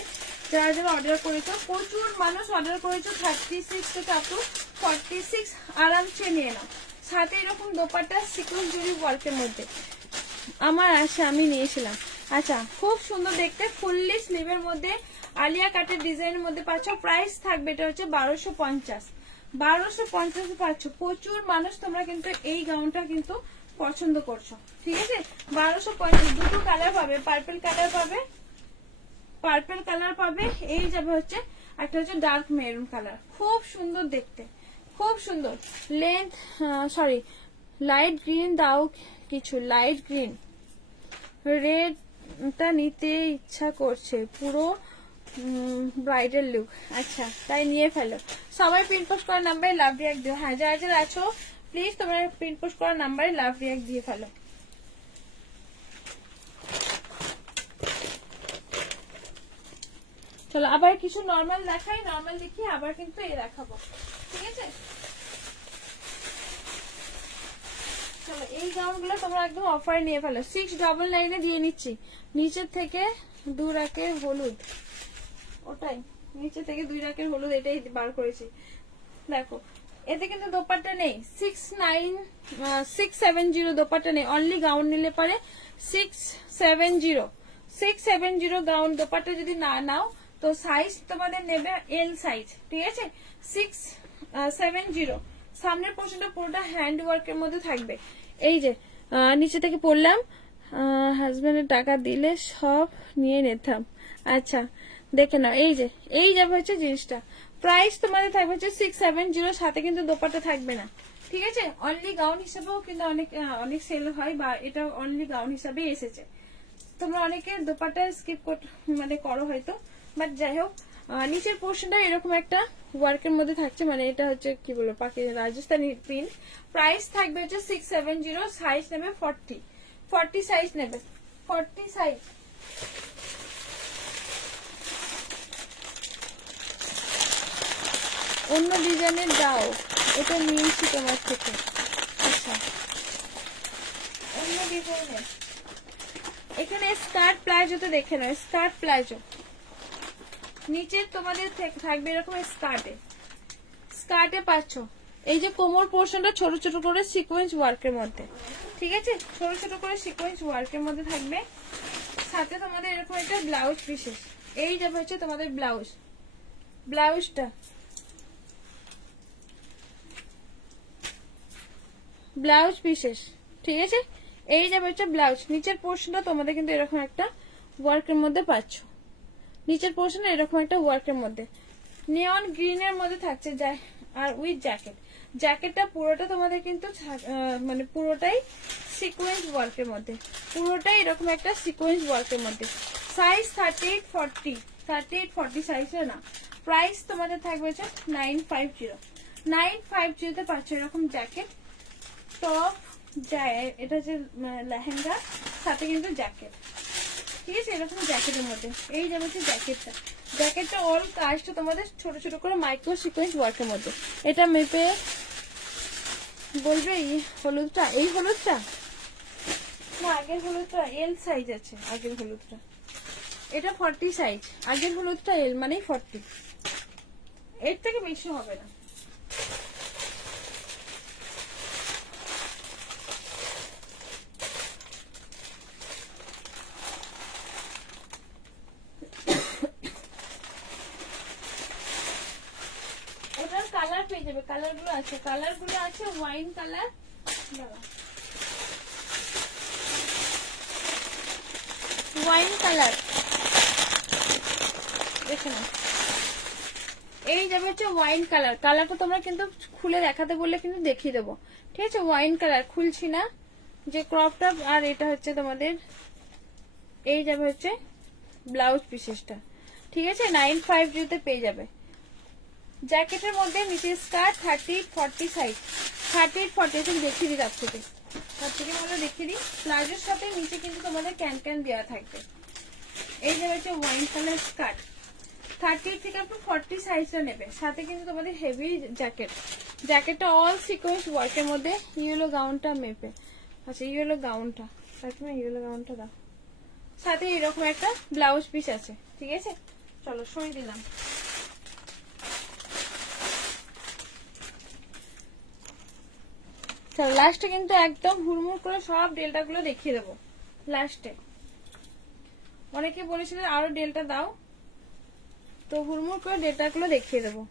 যারা যারা অর্ডার করেছো। প্রচুর মানুষ অর্ডার করেছো, 36 থেকে আপ টু 46 আরামসে নিয়ে নাও। সাথে এরকম দোপাট্টা সিকোয়েন্স জুড়ি ওয়ার্কের মধ্যে আমার আসে, আমি নিয়েছিলাম। আচ্ছা, খুব সুন্দর দেখতে, ফুললি স্লিভের মধ্যে আলিয়া কাটের ডিজাইনের মধ্যে পাচ্ছ। প্রাইস থাকবে এটা হচ্ছে 1250। 1250 পাচ্ছ। প্রচুর মানুষ তোমরা কিন্তু এই গাউনটা কিন্তু পছন্দ করছো, ঠিক আছে। 1250, দুটো কালার পাবে, পার্পল কালার পাবে, এই যাবে হচ্ছে একটা হচ্ছে ডার্ক মেরুন কালার। খুব সুন্দর দেখতে, খুব সুন্দর। লেন্থ সরি লাইট গ্রিন দাও, কিছু লাইট গ্রিন, রেডটা নিতে ইচ্ছা করছে, পুরো ব্রাইডাল লুক। আচ্ছা, তাই নিয়ে ফেলো। সবাই প্রিন্ট পোস্ট করার নাম্বারে লাভ রিয়াক্ট দিও। হ্যাঁ, যারা যারা আছো প্লিজ তোমরা প্রিন্ট পোস্ট করার নাম্বারে লাভ রিয়াক্ট দিয়ে ফেলো। চলো আবার কিছু নর্মাল দেখাই, নর্মাল দেখি আবার কিন্তু এই দেখাবো, ঠিক আছে। চলো এই গাউনগুলো তোমরা একদম অফারে নিয়ে ফেলো। 699 দিয়ে নিচ্ছি। নিচের থেকে 2 রাকের হলুদ, ওটাই নিচে থেকে 2 রাকের হলুদ, এটাই বার করেছি। দেখো এতে কিন্তু দোপাট্টা নেই। 670 দোপাট্টা নেই, অনলি গাউন নিলে পারে 670 গাউন। দোপাট্টা যদি না নাও তো সাইজ তোমাদের নেবে এল সাইজ, ঠিক আছে। 670। সামনের পোর্শনটা পুরোটা হ্যান্ড ওয়ার্কের মধ্যে থাকবে। এই যে নিচে থেকে পড়লাম, হাজবেন্ডের টাকা দিলে সব নিয়ে নিতাম। আচ্ছা দেখে নাও, এই যে এই যাবে হচ্ছে জিনিসটা। প্রাইস তোমাদের থাকবে হচ্ছে 670, সাথে কিন্তু দোপাট্টা থাকবে না, ঠিক আছে। অনলি গাউন হিসেবেও কিন্তু অনেক সেল হয়, বা এটা অনলি গাউন হিসাবে এসেছে। তোমরা অনেকে দোপাট্টা স্কিপ মানে করো হয়তো, বাট যাই হোক নিচের পোর্শনটা এরকম একটা ওয়ার্কের মধ্যে থাকছে, মানে এটা হচ্ছে কি বলবো পাকি রাজস্থানি প্রিন্ট। প্রাইস থাকবে হচ্ছে 670, সাইজ নেবে 40 সাইজ নেবে, 40 সাইজ। অন্য ডিজাইনের দাও, এটা নিয়েছি তোমার থেকে। আচ্ছা, অন্য ডিজাইনের এখানে স্কার্ট প্লাজোতে দেখে নাও, স্কার্ট প্লাজো নিচে তোমাদের থাকবে এরকম স্কার্টে পাচ্ছ। এই যে কোমর পোর্শনটা ছোট ছোট করে সিকোয়েন্স ওয়ার্কের মধ্যে, ঠিক আছে, ছোট ছোট করে সিকোয়েন্স ওয়ার্কের মধ্যে থাকবে। সাথে তোমাদের এরকম একটা ব্লাউজ পিসেস, এই যাবে হচ্ছে তোমাদের ব্লাউজটা ব্লাউজ পিসেস, ঠিক আছে। এই যাবে হচ্ছে ব্লাউজ। নিচের পোর্শনটা তোমাদের কিন্তু এরকম একটা ওয়ার্কের মধ্যে পাচ্ছ। নিচের পোর্শন এরকম একটা ওয়ার্কের মধ্যে নিয়ন গ্রিনের মধ্যে থাকছে, আর উইথ জ্যাকেটটা পুরোটা তোমাদের কিন্তু মানে পুরোটাই সিকোয়েন্স ওয়ার্কের মধ্যে, পুরোটাই এরকম একটা সিকোয়েন্স ওয়ার্কের মধ্যে। সাইজ 38-40 সাইজে না। প্রাইস তোমাদের থাকবে হচ্ছে 950 তে পাচ্ছ এরকম জ্যাকেট, টপ, এটা হচ্ছে লেহেঙ্গা, সাথে কিন্তু জ্যাকেট, ঠিক আছে, এরকম জ্যাকেটের মধ্যে। এই যাবে হচ্ছে জ্যাকেটটা অল কাজটা তোমাদের ছোট ছোট করে মাইক্রো সিকোয়েন্স ওয়ার্কের মধ্যে। এটা মেপে বলবে এই হলুদটা না, আগের হলুদটা এল সাইজ আছে, আগের হলুদটা এটা 40 সাইজ, আগের হলুদটা এল মানেই 40, এর থেকে বেশি হবে না। কালার পেয়ে যাবে, কালারগুলো আছে ওয়াইন কালার, দেখে নাও। এই যাবে হচ্ছে ওয়াইন কালারটা তোমরা কিন্তু খুলে দেখাতে বললে কিন্তু দেখিয়ে দেবো, ঠিক আছে। ওয়াইন কালার, খুলছি না, যে ক্রপ টপ। আর এটা হচ্ছে তোমাদের এই যাবে হচ্ছে ব্লাউজ পিসেসটা, ঠিক আছে। 950 পেয়ে যাবে। জ্যাকেটের মধ্যে নিচে স্কার্ট 30-40 সাইজ, 30-40 দেখিয়ে দিই, তার থেকে বলো দেখিয়ে দিই। প্লাজোর সাথে নিচে কিন্তু তোমাদের ক্যান দেওয়া থাকবে। এই যে হচ্ছে ওয়াইন কালার স্কার্ট, 30 থেকে আপনি 40 সাইজটা নেবে। সাথে কিন্তু তোমাদের হেভি জ্যাকেটটা অল সিকোয়েন্স ওয়ার্কের মধ্যে। ইয়েলো গাউনটা মেপে, আচ্ছা ইয়েলো গাউনটা দাও। সাথে এরকম একটা ব্লাউজ পিস আছে, ঠিক আছে। চলো সরিয়ে দিলাম। চলো লাস্টে কিন্তু একদম হুড়মুড় করে সব ডেল্টা গুলো দেখিয়ে দেবো লাস্টে। অনেকে বলেছিলেন আরো ডেল্টা দাও, তো হুড়মুড় করে ডেল্টা গুলো দেখিয়ে দেবো।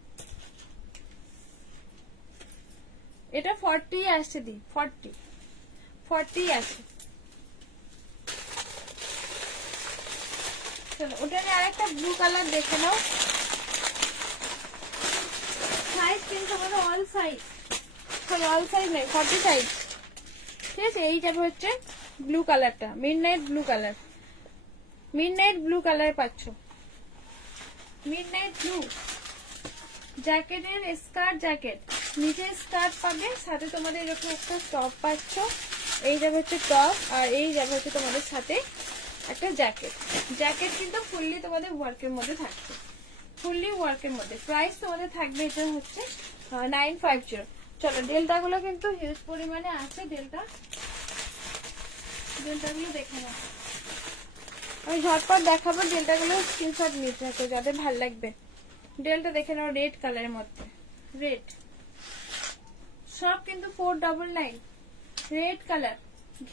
এটা 40 আসছে দি, 40 আছে। চলো ওটা নিয়ে আরেকটা ব্লু কালার দেখে নাও। সাইজ কিন্তু আমাদের অল সাইজ নেই, 40 সাইজ, ঠিক আছে। এই যাবে হচ্ছে ব্লু কালারটা, মিডনাইট ব্লু কালার পাচ্ছ, মিডনাইট ব্লু। জ্যাকেটের জ্যাকেট নিচে স্কার্ট পাবে, সাথে তোমাদের এরকম একটা টপ পাচ্ছ। এই যাবে হচ্ছে টপ, আর এই যাবে হচ্ছে তোমাদের সাথে একটা জ্যাকেট কিন্তু ফুললি তোমাদের ওয়ার্কের মধ্যে থাকছে, প্রাইস তোমাদের থাকবে এটা হচ্ছে 950। চলো ডেল্টা গুলো কিন্তু হিউজ পরিমাণে আছে। ডেল্টা গুলো দেখে নাও, আমি ঝটপট দেখাবো। ডেল্টা গুলো স্ক্রিনশট নিতে থাকো যাদের ভালো লাগবে। ডেল্টা দেখে নাও, রেড কালারের মধ্যে, রেড সব কিন্তু 499 রেড কালার।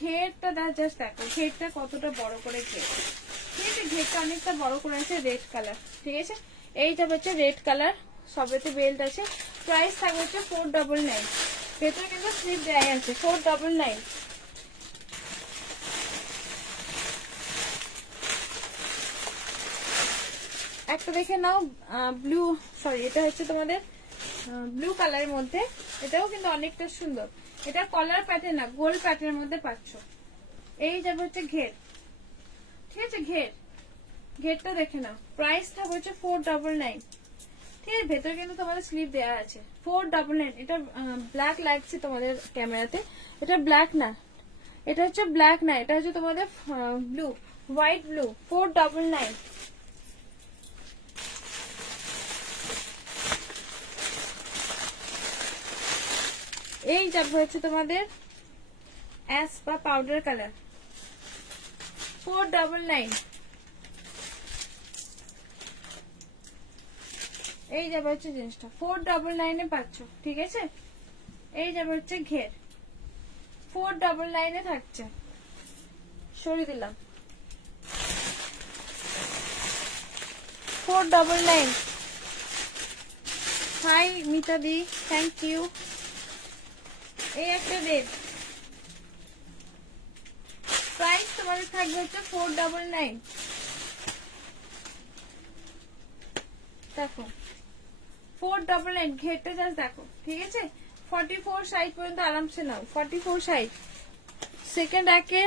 ঘেরটা জাস্ট দেখো, ঘেরটা কতটা বড় করে ঘের, ঠিক আছে। ঘেরটা অনেকটা বড় করে আছে, রেড কালার, ঠিক আছে। এইটা হচ্ছে রেড কালার, সবেতে বেল্ট আছে। প্রাইস থাকবে হচ্ছে 499। ভেতরে কিন্তু স্লিপ দেয়া আছে, 499। একটা দেখে নাও ব্লু, সরি এটা হচ্ছে তোমাদের ব্লু কালারের মধ্যে। এটাও কিন্তু অনেকটা সুন্দর। এটা কলার প্যাটার্ন না, গোল প্যাটার্নের মধ্যে পাচ্ছ। এই যাবে হচ্ছে ঘের, ঠিক আছে। ঘেরটা দেখে নাও। প্রাইস থাকবে হচ্ছে 499, ঠিক আছে। ভেতরে কিন্তু তোমাদের স্লিভ দেওয়া আছে, 499। এটা ব্ল্যাক লাগছে তোমাদের ক্যামেরাতে, এটা ব্ল্যাক না, এটা হচ্ছে তোমাদের ব্লু, হোয়াইট ব্লু, 499। এই যাবে হচ্ছে তোমাদের অ্যাশ বা পাউডার কালার, 499। এই যাবে হচ্ছে জিনিসটা 499 পাচ্ছ, ঠিক আছে। এই যাবে হচ্ছে ঘের, 499 থাকছে। সরিয়ে দিলাম, 499। Hi Mita di, thank you. এই একটা রেড, প্রাইস তোমাদের থাকবে হচ্ছে 499। দেখো 499, ঘেরটা জাস্ট দেখো, ঠিক আছে। 44 সাইজ পর্যন্ত আরামসে নাও, 44 সাইজ। সেকেন্ড একে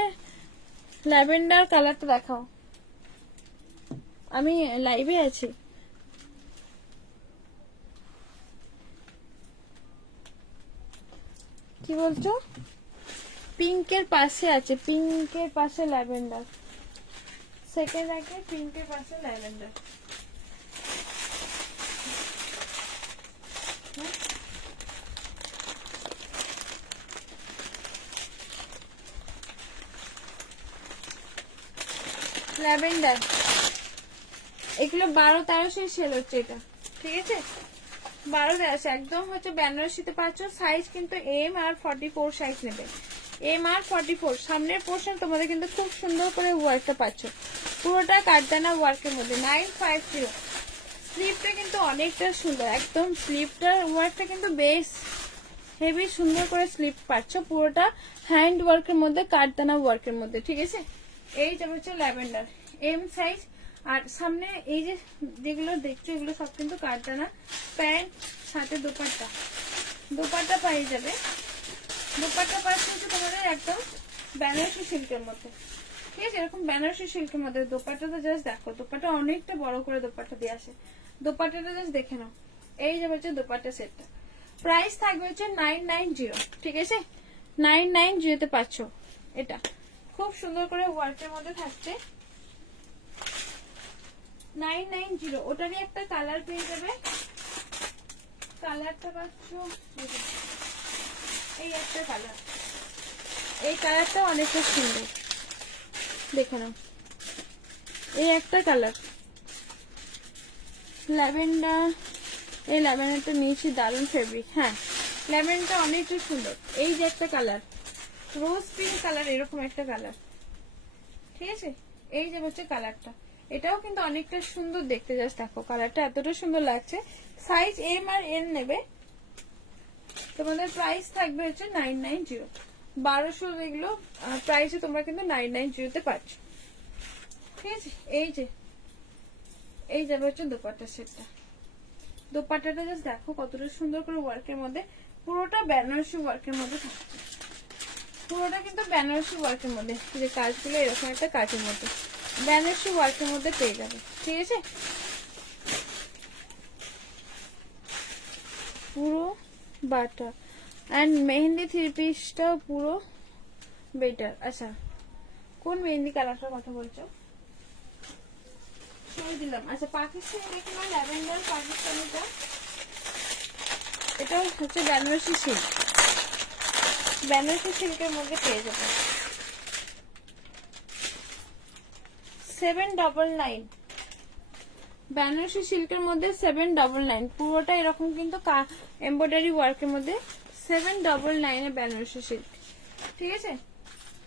ল্যাভেন্ডার কালারটা দেখাও, আমি লাইভে আছি। কি বলছো? পিঙ্কের পাশে আছে, পিঙ্কের পাশে ল্যাভেন্ডার। সেকেন্ড একে পিঙ্কের পাশে ল্যাভেন্ডার। ল্যাভেন্ডার এগুলো 1200-1300 সেল হচ্ছে এটা, ঠিক আছে। 1200 একদম হচ্ছে বেনারসিতে পাচ্ছ। সাইজ কিন্তু এম আর 44 সাইজ নেবে, এম আর 44। সামনের পোর্শন তোমাদের কিন্তু খুব সুন্দর করে ওয়ার্কটা পাচ্ছ, পুরোটা কাটদানা ওয়ার্কের মধ্যে, 950। স্লিভটা কিন্তু অনেকটা সুন্দর, একদম স্লিভটার ওয়ার্কটা কিন্তু বেশ হেভি সুন্দর করে স্লিভ পাচ্ছ, পুরোটা হ্যান্ড ওয়ার্কের মধ্যে, কাটদানা ওয়ার্কের মধ্যে, ঠিক আছে। এই যাবে হচ্ছে ল্যাভেন্ডার, এম সাইজ। আর সামনে এই যে যেগুলো দেখছো এগুলো সব কিন্তু কাটদানা প্যান্ট, সাথে দোপাট্টা, দোপাট্টা পেয়ে যাবে। দোপাট্টা পাচ্ছে হচ্ছে তোমাদের একদম বেনারসি সিল্কের মধ্যে, ঠিক আছে, এরকম বেনারসি সিল্কের মধ্যে। দোপাট্টাটা জাস্ট দেখো, দোপাট্টা অনেকটা বড় করে দোপাট্টা দিয়ে আসে। দোপাট্টাটা জাস্ট দেখে নাও। এই যে হচ্ছে দোপাট্টা সেটটা, প্রাইস থাকবে হচ্ছে 990, ঠিক আছে, 990 তে পাচ্ছ এটা। খুব সুন্দর করে ওয়ার্কের মধ্যে থাকছে, 990। ওটারই একটা কালার পেয়ে যাবে, কালারটা পাচ্ছ এই একটা কালার, এই কালারটা অনেকটা সুন্দর, দেখে নাও। এই একটা কালার ল্যাভেন্ডার, এই ল্যাভেন্ডারটা নিয়েছি, দারুণ ফেব্রিক। হ্যাঁ, ল্যাভেন্ডারটা অনেকটা সুন্দর। এই যে একটা কালার, রোজ পিঙ্ক কালার, এরকম একটা কালার, ঠিক আছে। এই যে হচ্ছে কালারটা, এটাও কিন্তু অনেকটা সুন্দর দেখতে। জাস্ট দেখো কালারটা এতটা সুন্দর লাগছে। সাইজ এম আর এল নেবে। তোমাদের প্রাইস থাকবে হচ্ছে 990, 1200 এগুলো প্রাইসে তোমরা কিন্তু 990 তে পাচ্ছ, ঠিক আছে। এই যাবে হচ্ছে দোপাট্টা সেটটা। দোপাট্টাটা জাস্ট দেখো কতটা সুন্দর করে ওয়ার্কের মধ্যে, পুরোটা বেনারসি ওয়ার্কের মধ্যে থাকছে, পুরোটা কিন্তু বেনারসি ওয়ার্কের মধ্যে, যে কাজগুলো এরকম একটা কাজের মধ্যে বেনারসি ওয়ার্কের মধ্যে পেয়ে যাবে, ঠিক আছে। পুরো বাটা অ্যান্ড মেহেন্দি থ্রি পিসটা পুরো বেটার। আচ্ছা, কোন মেহেন্দি কালারটার কথা বলছো? শুনে দিলাম। আচ্ছা, পাকিস্তানি দেখে না, ল্যাভেন্ডার পাকিস্তানিটা, এটা হচ্ছে বেনারসি সিল্ক, বেনারসি সিল্কের মধ্যে পেয়ে যাবে 799। বেনারসি সিল্কের মধ্যে 799, পুরোটা এরকম কিন্তু এমব্রয়ডারি ওয়ার্কের মধ্যে 799 এ বেনারসি সিল্ক, ঠিক আছে।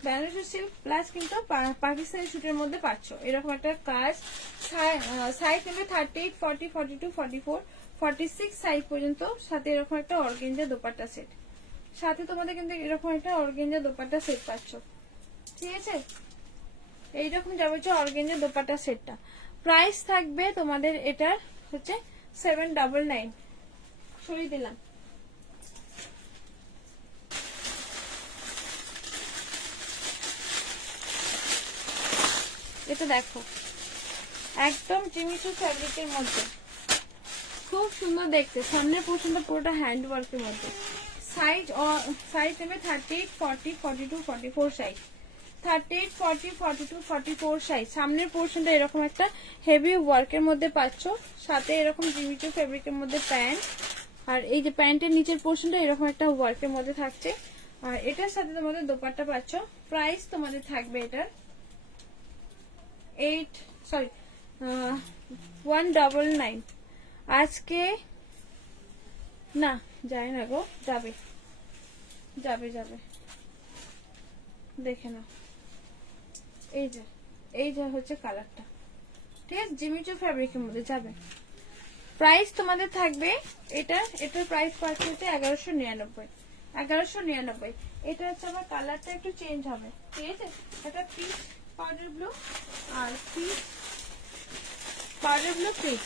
বেনারসি সিল্ক প্লাস কিন্তু পাকিস্তানি শুটের মধ্যে পাচ্ছ এরকম একটা কাজ। সাইজ নেবে 38, 40, 42, 44, 46 সাইজ পর্যন্ত। সাথে এরকম একটা অর্গানজা দোপাট্টা সেট, সাথে তোমাদের কিন্তু এরকম একটা অর্গানজা দোপাট্টা সেট পাচ্ছ, ঠিক আছে। এইরকম যাবে হচ্ছে অর্গানজা দোপাট্টা সেটটা। প্রাইস থাকবে তোমাদের এটার হচ্ছে 799। সরিয়ে দিলাম। এটা দেখো একদম জিমিচু ফ্যাব্রিকের মধ্যে, খুব সুন্দর দেখতে। সামনের পোর্শনটা পুরোটা হ্যান্ড ওয়ার্কের মধ্যে। সাইজ নেবে 38, 40, 42, 44 সাইজ, 38, 40, 42, 44 সাইজ। সামনের পোর্শনটা এরকম একটা হেভি ওয়ার্কের মধ্যে পাচ্ছ, সাথে এরকম জিমিচু ফেব্রিকের মধ্যে প্যান্ট, আর এই যে প্যান্টের নিচের পোর্শনটা এরকম একটা ওয়ার্কের মধ্যে থাকছে। আর এটার সাথে তোমাদের দোপাট্টা পাচ্ছ। প্রাইস তোমাদের থাকবে এটার 199। আজকে না যায় না গো, যাবে যাবে যাবে, দেখে নাও। এই যে হচ্ছে কালারটা, ঠিক আছে, জিমিচু ফ্যাব্রিকের মধ্যে যাবে। প্রাইস তোমাদের থাকবে এটার প্রাইস পাচ্ছে হচ্ছে 1199, 1199। এটা হচ্ছে আমার কালারটা একটু চেঞ্জ হবে, ঠিক আছে। এটা পিচ পাউডার ব্লু আর পিচ পাউডার ব্লু পিচ,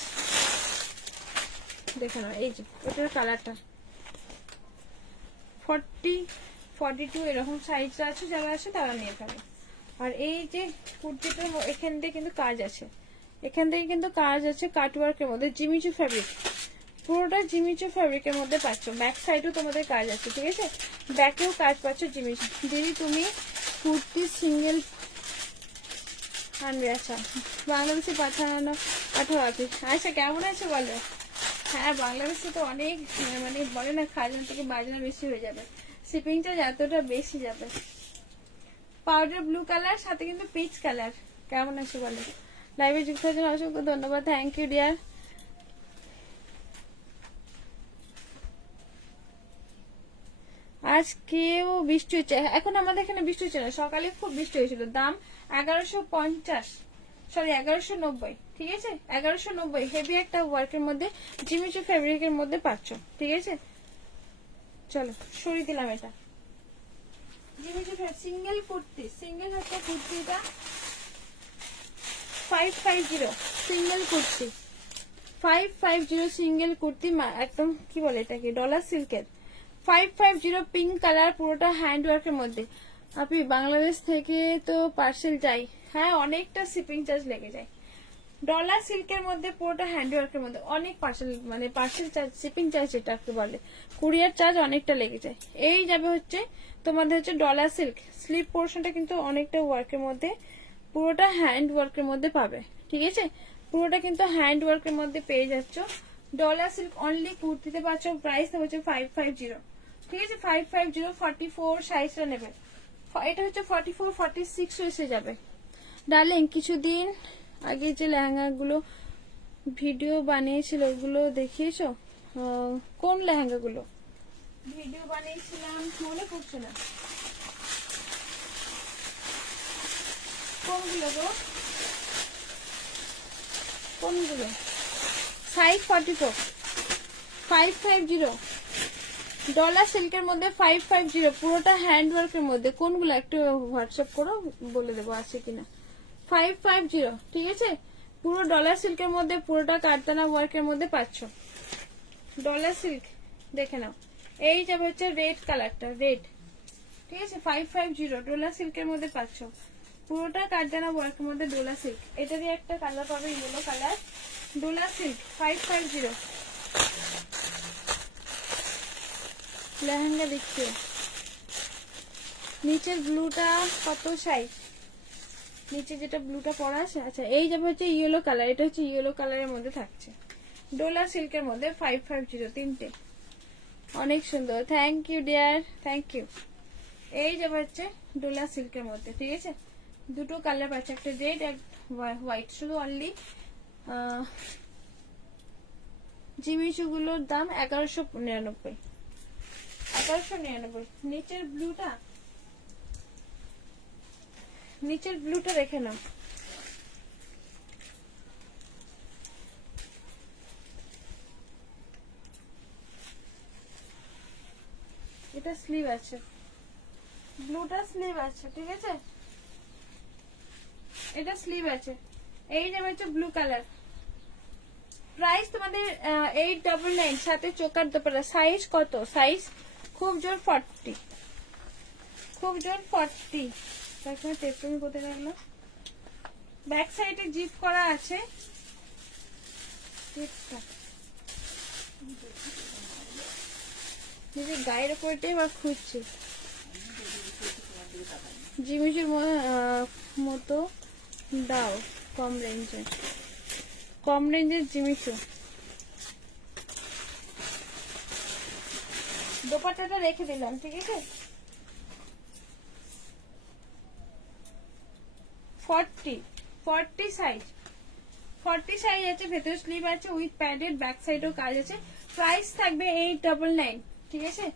দেখে নাও। এই যে ওটার কালারটা 40, 42 এরকম সাইজ আছে, যারা আছে তারা নিয়ে ফেলে। আর এই যে কুর্তিটা এখান থেকে কিন্তু কাজ আছে, এখান থেকে কিন্তু কাজ আছে কাটওয়ার্কের মধ্যে, জিমিচু ফ্যাব্রিক, পুরোটা জিমিচু ফ্যাব্রিকের মধ্যে পাচ্ছ। ব্যাক সাইডেও তোমাদের কাজ আছে, ঠিক আছে, ব্যাকেও কাজ পাচ্ছ জিমিচু। দিদি তুমি কুর্তি সিঙ্গেল আনবে? আচ্ছা, বাংলাদেশে পাঠানো পাঠাও আপনি। আচ্ছা, কেমন আছে বলো? হ্যাঁ, বাংলাদেশে তো অনেক মানে বলে না খাজান থেকে বাজনা বেশি হয়ে যাবে, শিপিংটা এতটা বেশি যাবে। পাউডার ব্লু কালার সাথে কিন্তু পিচ কালার। কেমন আছে বলো? লাইভে যুক্ত হওয়ার জন্য অসংখ্য ধন্যবাদ, থ্যাংক ইউ ডিয়ার। আজকেও বৃষ্টি হচ্ছে, এখন আমাদের এখানে বৃষ্টি হচ্ছে না, সকালে খুব বৃষ্টি হয়েছিল। দাম 1150, সরি 1190, ঠিক আছে, 1190। হেভি একটা ওয়ার্কের মধ্যে জিমিচু ফেব্রিকের মধ্যে পাচ্ছ, ঠিক আছে। চলো সরিয়ে দিলাম এটা। জিমিচু সিঙ্গেল কুর্তি, সিঙ্গেল একটা কুর্তিটা 550, সিঙ্গেল কুর্তি 550, সিঙ্গেল কুর্তি একদম কি বলে এটাকে, ডলার সিল্কের 550 পিঙ্ক কালার, পুরোটা হ্যান্ড ওয়ার্কের মধ্যে। আপনি বাংলাদেশ থেকে তো পার্সেল যাই, হ্যাঁ অনেকটা শিপিং চার্জ লেগে যায়। ডলার সিল্কের মধ্যে পুরোটা হ্যান্ড ওয়ার্কের মধ্যে অনেক পার্সেল মানে পার্সেল চার্জ, শিপিং চার্জ যেটাকে বলে, কুরিয়ার চার্জ অনেকটা লেগে যায়। এই যাবে হচ্ছে তোমাদের হচ্ছে ডলার সিল্ক, স্লিপ পোর্শনটা কিন্তু অনেকটা ওয়ার্কের মধ্যে, পুরোটা হ্যান্ড ওয়ার্কের মধ্যে পাবে। ঠিক আছে, পুরোটা কিন্তু হ্যান্ড ওয়ার্কের মধ্যে পেয়ে যাচ্ছ। ডলার সিল্ক অনলি কুর্তিতে পাচ্ছ, প্রাইস হচ্ছে 550। ঠিক আছে, 550, 44 সাইজটা নেবে। এটা হচ্ছে 44, 46 এসে যাবে। ডার্লিং কিছুদিন আগে যে লেহেঙ্গাগুলো ভিডিও বানিয়েছিল ওগুলো দেখিয়েছো? কোন লেহেঙ্গাগুলো ভিডিও বানিয়েছিলাম মনে পড়ছে না, কোনগুলো গো, কোনগুলো? সাইজ 44, 550 ডলার সিল্কের মধ্যে, 550 পুরোটা হ্যান্ড ওয়ার্কের মধ্যে। কোনগুলো একটু হোয়াটসঅ্যাপ করো, বলে দেবো আছে কিনা। 550, ঠিক আছে, পুরো ডলার সিল্কের মধ্যে, পুরোটা কারদানা ওয়ার্কের মধ্যে পাচ্ছ। ডলার সিল্ক দেখে নাও। এই যাবে হচ্ছে রেড কালারটা, রেড। ঠিক আছে, 550 ডলার সিল্কের মধ্যে পাচ্ছ, পুরোটা কারদানা ওয়ার্কের মধ্যে ডলার সিল্ক। এটারই একটা কালার পাবে yellow colour, dollar silk 550। Lehenga দেখছো, নিচের ব্লুটা কত সাইজ, নিচে যেটা ব্লুটা পরা আছে। আচ্ছা, এই যাবে হচ্ছে ইয়েলো কালার, এটা হচ্ছে ইয়েলো কালারের মধ্যে থাকছে, ডোলা সিল্কের মধ্যে 550, তিনটে অনেক সুন্দর। Thank you dear, thank you. এই যাবে হচ্ছে ডোলা সিল্কের মধ্যে। ঠিক আছে, দুটো কালার পাচ্ছে, একটা রেড এক হোয়াইট। শুধু অনলি জিমিচু গুলোর দাম 1199, 1199। নিচের ব্লুটা, নিচের ব্লুটা রেখে নাও। এটা স্লিভ আছে, ব্লুটা স্লিভ আছে। ঠিক আছে, এটা স্লিভ আছে। এই যাবে হচ্ছে ব্লু কালার, প্রাইস তোমাদের 899, সাথে চোকার দোপাটা। সাইজ কত? সাইজ খুব জোর 40, খুব জোর 40। তারপরে টেপটমি কোথায় রাখলো? ব্যাক সাইডে জিপ করা আছে, নিজের গায়ের উপরটাই বা খুঁজছে। জিমিচুর মতো দাও, কম রেঞ্জের, কম রেঞ্জের জিমিচু। দোপাট্টাটা রেখে দিলাম। ঠিক আছে, 40 সাইজ, 40 সাইজ আছে, ভেতর স্লিভ আছে উইথ প্যাডেড, ব্যাক সাইডেও কাজ আছে। প্রাইস থাকবে 899। ঠিক আছে,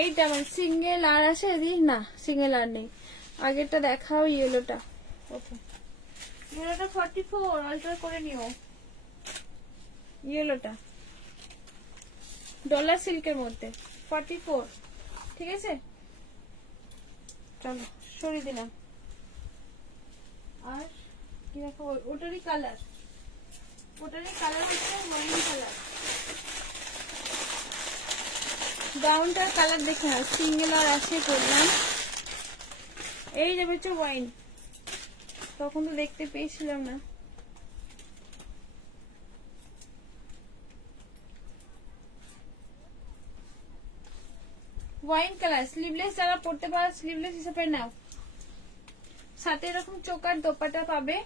8 সিঙ্গেল আর আছে এদিকে? না, সিঙ্গেল আর নেই। আগেরটা দেখাও, ইয়েলোটা। ওকে, ইয়েলোটা 44, অল্টার করে নিও। ইয়েলোটা ডলার সিল্কের মধ্যে 44। ঠিক আছে, চলো সরিয়ে দিলাম। আর কি দেখো, ওটারই কালার, ওটারই কালার হচ্ছে ওয়াইন কালার। গাউনটার কালার দেখে না, সিঙ্গেল আর আছে করলাম। এই যাবে হচ্ছে ওয়াইন, তখন তো দেখতে পেয়েছিলাম না। ওয়াইন কালার, স্লিভলেস যারা পড়তে পারো স্লিভলেস হিসেবে নাও। সাথে এরকম চোকার দোপাটা পাবে,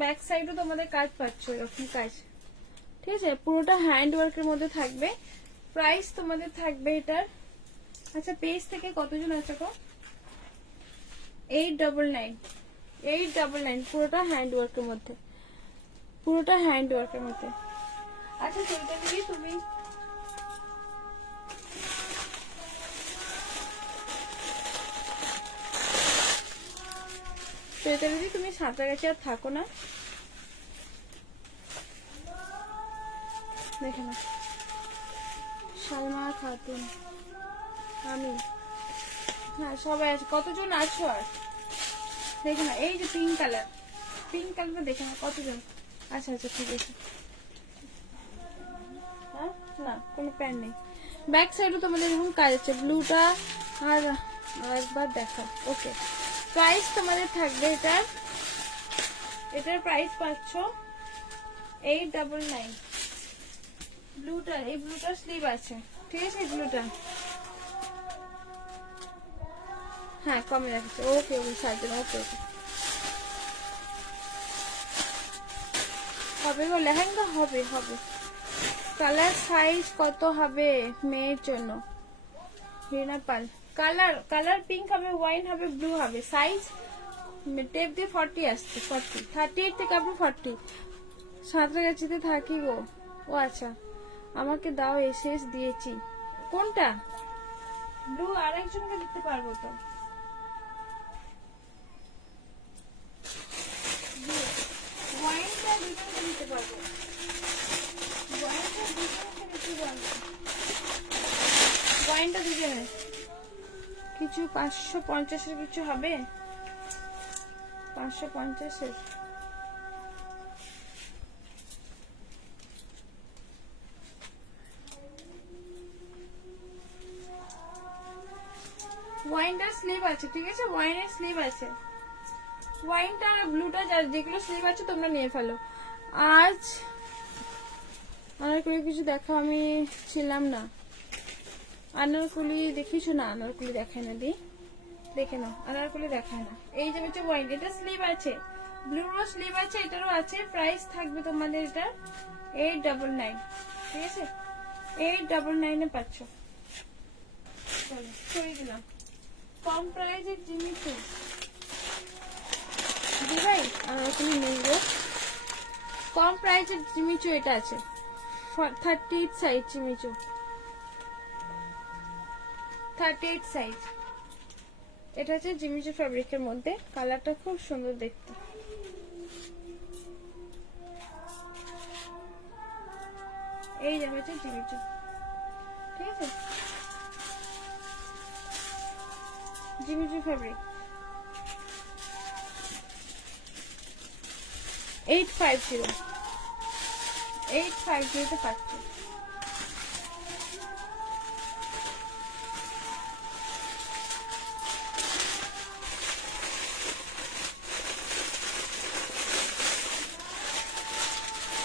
ব্যাক সাইডও তোমাদের কাজ পাচ্ছ, এরকম কাজ। ঠিক আছে, পুরোটা হ্যান্ড ওয়ার্কের মধ্যে থাকবে। প্রাইস তোমাদের থাকবে এটার, আচ্ছা পেজ থেকে কতজন আছে গো? 899, 899 পুরোটা হ্যান্ড ওয়ার্কের মধ্যে, পুরোটা হ্যান্ড ওয়ার্কের মধ্যে। আচ্ছা চলতে দিবি তুমি, দিদি তুমি সাঁতরাগাছি আর থাকো না, দেখে না। সালমা খাতুন, আমি, হ্যাঁ সবাই আছে। কতজন আছো আর দেখে না। এই যে পিঙ্ক কালার, পিঙ্ক কালারটা দেখে না কতজন। আচ্ছা আচ্ছা ঠিক আছে। হ্যাঁ না, কোনো প্যান্ট নেই। ব্যাক সাইডও তোমাদের এরকম কাজ আছে, ব্লুটা আর একবার দেখো। ওকে, প্রাইস তোমাদের থাকবে এটার প্রাইস পাচ্ছ 899। ব্লুটার, এই ব্লুটার স্লিভ আছে, ঠিক আছে? ব্লুটা হ্যাঁ কমে রাখছে। ওকে ওকে সার্জন, ওকে ওকে হবে গো, লেহেঙ্গা হবে হবে। কালার সাইজ কত হবে মেয়ের জন্য? রিনা পাল, কালার পিঙ্ক হবে, ওয়াইন হবে, ব্লু হবে। সাইজ টেপ দিয়ে 40 আসছে, 40, 38 থেকে আপনি 40। সাঁতরাগাছিতে থাকি গো। ও আচ্ছা, আমাকে দাও, এসএস দিয়েছি। কোনটা? ব্লু আরেকজনকে দিতে পারবো তো। ওয়াইনটা দুজনকে দিতে পারবো, ওয়াইনটা দুজনকে দিতে পারবো, ওয়াইনটা দুজনে। কিছু 550-এর কিছু হবে? 550-এর ওয়াইনটার স্লিভ আছে, ঠিক আছে? ওয়াইনের স্লিভ আছে, ওয়াইনটা আর ব্লুটা যেগুলো স্লিভ আছে তোমরা নিয়ে ফেলো। আজ আনারকুলি কিছু দেখো, আমি ছিলাম না। আনারকুলি দেখিছো না? আনারকুলি দেখায় না, দি দেখে নাও, আনারকুলি দেখায় না। এই যে হচ্ছে ওয়াইন, এটা স্লিভ আছে, ব্লুরও স্লিভ আছে, এটারও আছে। প্রাইস থাকবে তোমাদের এটা 899, ঠিক আছে? 899 এ পাচ্ছ। চলো সরিয়ে দিলাম। কম প্রাইসের জিমি চু দি ভাই, আনারকুলি নেই গো। কম প্রাইসের জিমিচু এটা আছে, 38 সাইজ জিমিচু, 38 সাইজ। এটা হচ্ছে জিমিচু ফ্যাব্রিকের মধ্যে, কালারটা খুব সুন্দর দেখতে। এই যে হচ্ছে জিমিচু, ঠিক আছে? জিমিচু ফ্যাব্রিক 850 তে পাচ্ছি।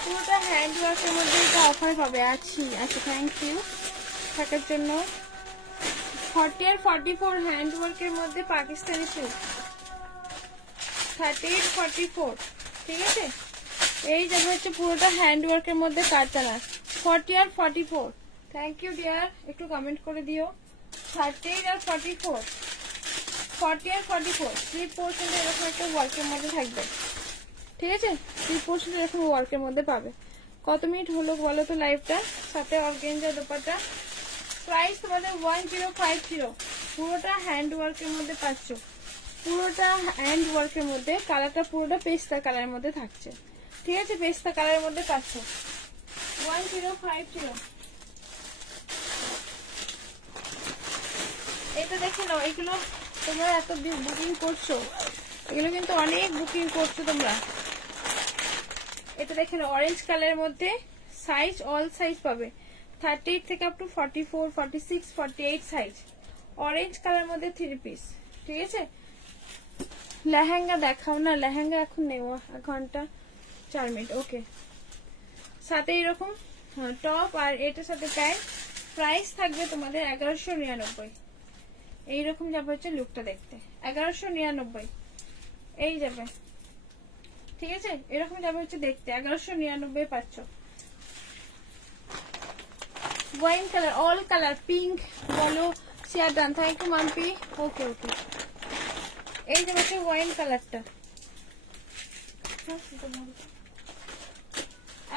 পুরোটা হ্যান্ড ওয়ার্কের মধ্যে এটা অফার পাবে। আচ্ছা, থ্যাংক ইউ থাকার জন্য। 40 আর 44 হ্যান্ড ওয়ার্কের মধ্যে পাকিস্তানি সিল্ক, 38, 44, ঠিক আছে? এই যাবে হচ্ছে পুরোটা হ্যান্ড ওয়ার্কের মধ্যে কারচানা, 40 আর 44। থ্যাংক ইউ ডিয়ার, একটু কমেন্ট করে দিও। 38 আর 44, 40 আর 44 স্লিপ পোর্শন এরকম একটা ওয়ার্কের মধ্যে থাকবে, ঠিক আছে? স্লিপ পোর্শন এরকম ওয়ার্কের মধ্যে পাবে। কত মিনিট হলো বলো তো লাইভটা? সাথে অর্গেঞ্জা দোপাট্টা। প্রাইস তোমাদের 1050, পুরোটা হ্যান্ড ওয়ার্কের মধ্যে পাচ্ছ, পুরোটা হ্যান্ড ওয়ার্কের মধ্যে। কালারটা পুরোটা পেস্তা কালারের মধ্যে থাকছে, ঠিক আছে? পেস্তা কালারের মধ্যে পাচ্ছ 1050। এটা দেখে নাও, এগুলো তোমরা এত বুকিং করছো, এগুলো কিন্তু অনেক বুকিং করছো তোমরা। এটা দেখে নাও, অরেঞ্জ কালারের মধ্যে সাইজ অল সাইজ পাবে, 38 থেকে up to 44, 46, 48 size. Orange colour মধ্যে 3 পিস, ঠিক আছে? লেহেঙ্গা দেখাও না, লেহেঙ্গা এখন নেওয়া 1 ঘন্টা 4 মিনিট। ওকে, সাথে এরকম টপ আর এটার সাথে প্যান্ট। প্রাইস থাকবে তোমাদের 1199। এইরকম যাবে হচ্ছে লুকটা দেখতে, 1199 এই যাবে, ঠিক আছে? এরকম যাবে হচ্ছে দেখতে, 1199 পাচ্ছ। Wine colour, all colour, pink বলো, share done. Thank you Mampi. Okay okay, এই যে হচ্ছে ওয়াইন কালারটা,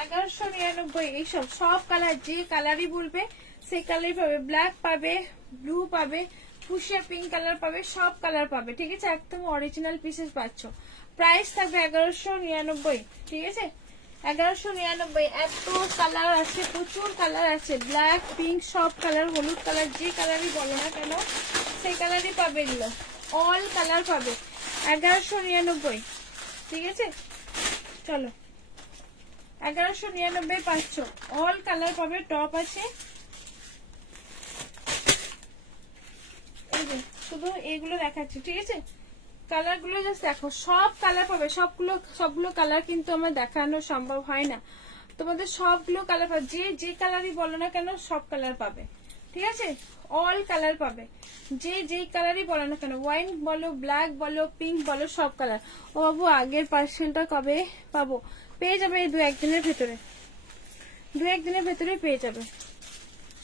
1199। এইসব সব কালার, যে কালারই বলবে সেই কালারই পাবে। ব্ল্যাক পাবে, ব্লু পাবে, ফুশিয়া পিঙ্ক কালার পাবে, সব কালার পাবে, ঠিক আছে? একদম অরিজিনাল পিসেস পাচ্ছ। প্রাইস থাকবে 1199, ঠিক আছে? 1199। এত কালার আছে, প্রচুর কালার আছে, ব্ল্যাক, পিঙ্ক, সব কালার, হলুদ কালার, যে কালারই বলো না কেন সেই কালারই পাবে। এগুলো অল কালার পাবে 1199, ঠিক আছে? চলো 1199 পাচ্ছ, অল কালার পাবে। টপ আছে, শুধু এইগুলো দেখাচ্ছি, ঠিক আছে? কালার গুলো জাস্ট দেখো, সব কালার পাবে, সবগুলো কালার কিন্তু আমার দেখানো সম্ভব হয় না। তোমাদের সবগুলো কালার পাবে, যে যে কালারই বলো না কেন সব কালার পাবে, ঠিক আছে? অল কালার পাবে, যে যেই কালারই বলো না কেন, ওয়াইন বলো, ব্ল্যাক বলো, পিঙ্ক বলো, সব কালার। ও বাবু, আগের পার্সেলটা কবে পাবো? পেয়ে যাবে এই 2-1 দিনের ভেতরে, 2-1 দিনের ভেতরে পেয়ে যাবে।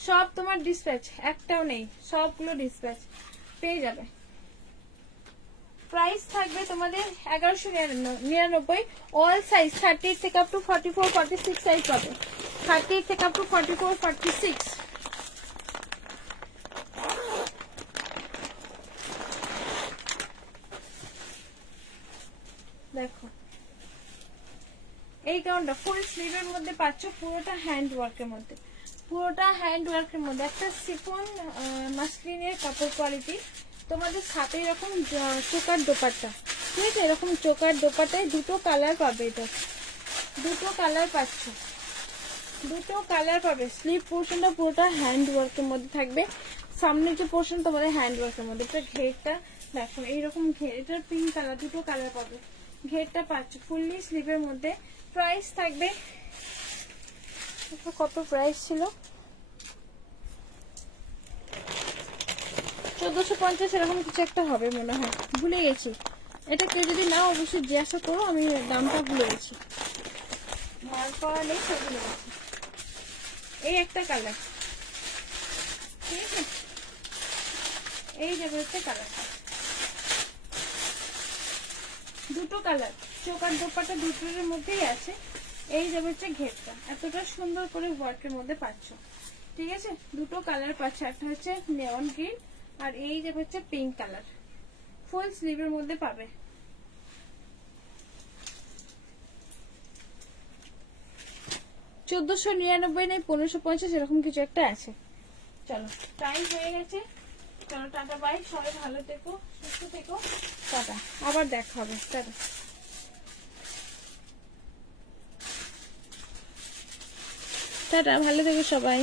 সব তোমার ডিসপ্যাচ, একটাও নেই, সবগুলো ডিসপ্যাচ পেয়ে যাবে। প্রাইস থাকবে তোমাদের 1199। অল সাইজ 30 থেকে আপ টু 44 46 সাইজ পাবে, 30 থেকে আপ টু 44 46। দেখো এই গাউনটা ফুল স্লিভের মধ্যে পাচ্ছ, পুরোটা হ্যান্ড ওয়ার্কের মধ্যে, পুরোটা হ্যান্ড ওয়ার্কের মধ্যে। একটা সিফন মাসলিনের কাপড় কোয়ালিটি, তোমাদের সাথে এরকম চোকার দোপাট্টা, ঠিক আছে? এরকম চোকার দোপাট্টায় দুটো কালার পাবে, এটা দুটো কালার পাচ্ছ, দুটো কালার পাবে। স্লিভ পোর্শনটা পুরোটা হ্যান্ড ওয়ার্কের মধ্যে থাকবে, সামনের যে পোর্শন তোমাদের হ্যান্ড ওয়ার্কের মধ্যে। এটা ঘেরটা দেখো, এইরকম ঘের, এটার পিঙ্ক কালার, দুটো কালার পাবে। ঘেরটা পাচ্ছ ফুললি স্লিভের মধ্যে। প্রাইস থাকবে, কত প্রাইস ছিল? 1450 এরকম কিছু একটা হবে মনে হয়, ভুলে গেছি। এটা কেউ যদি না অবশ্যই জিজ্ঞাসা করো, আমি দামটা ভুলে গেছি, মার পাওয়া নেই, সব ভুলে গেছি। এই একটা কালার, ঠিক আছে? এই যাবে হচ্ছে কালারটা, দুটো কালার, চোকার দোপাটা দুটোর মধ্যেই আছে। এই যাবে হচ্ছে ঘেরটা, এতটা সুন্দর করে ওয়ার্কের মধ্যে পাচ্ছ, ঠিক আছে? দুটো কালার পাচ্ছ, একটা হচ্ছে নেওন গ্রিন আর এই যাবে হচ্ছে পিঙ্ক কালার, ফুল স্লিভের মধ্যে পাবে। 1499 নেই, 1550 এরকম কিছু একটা আছে। চলো টাইম হয়ে গেছে, চলো টাটা বাই, সবাই ভালো থেকো, সুস্থ থেকো, টাটা, আবার দেখা হবে, টাটা। টাটা, ভালো থেকো সবাই।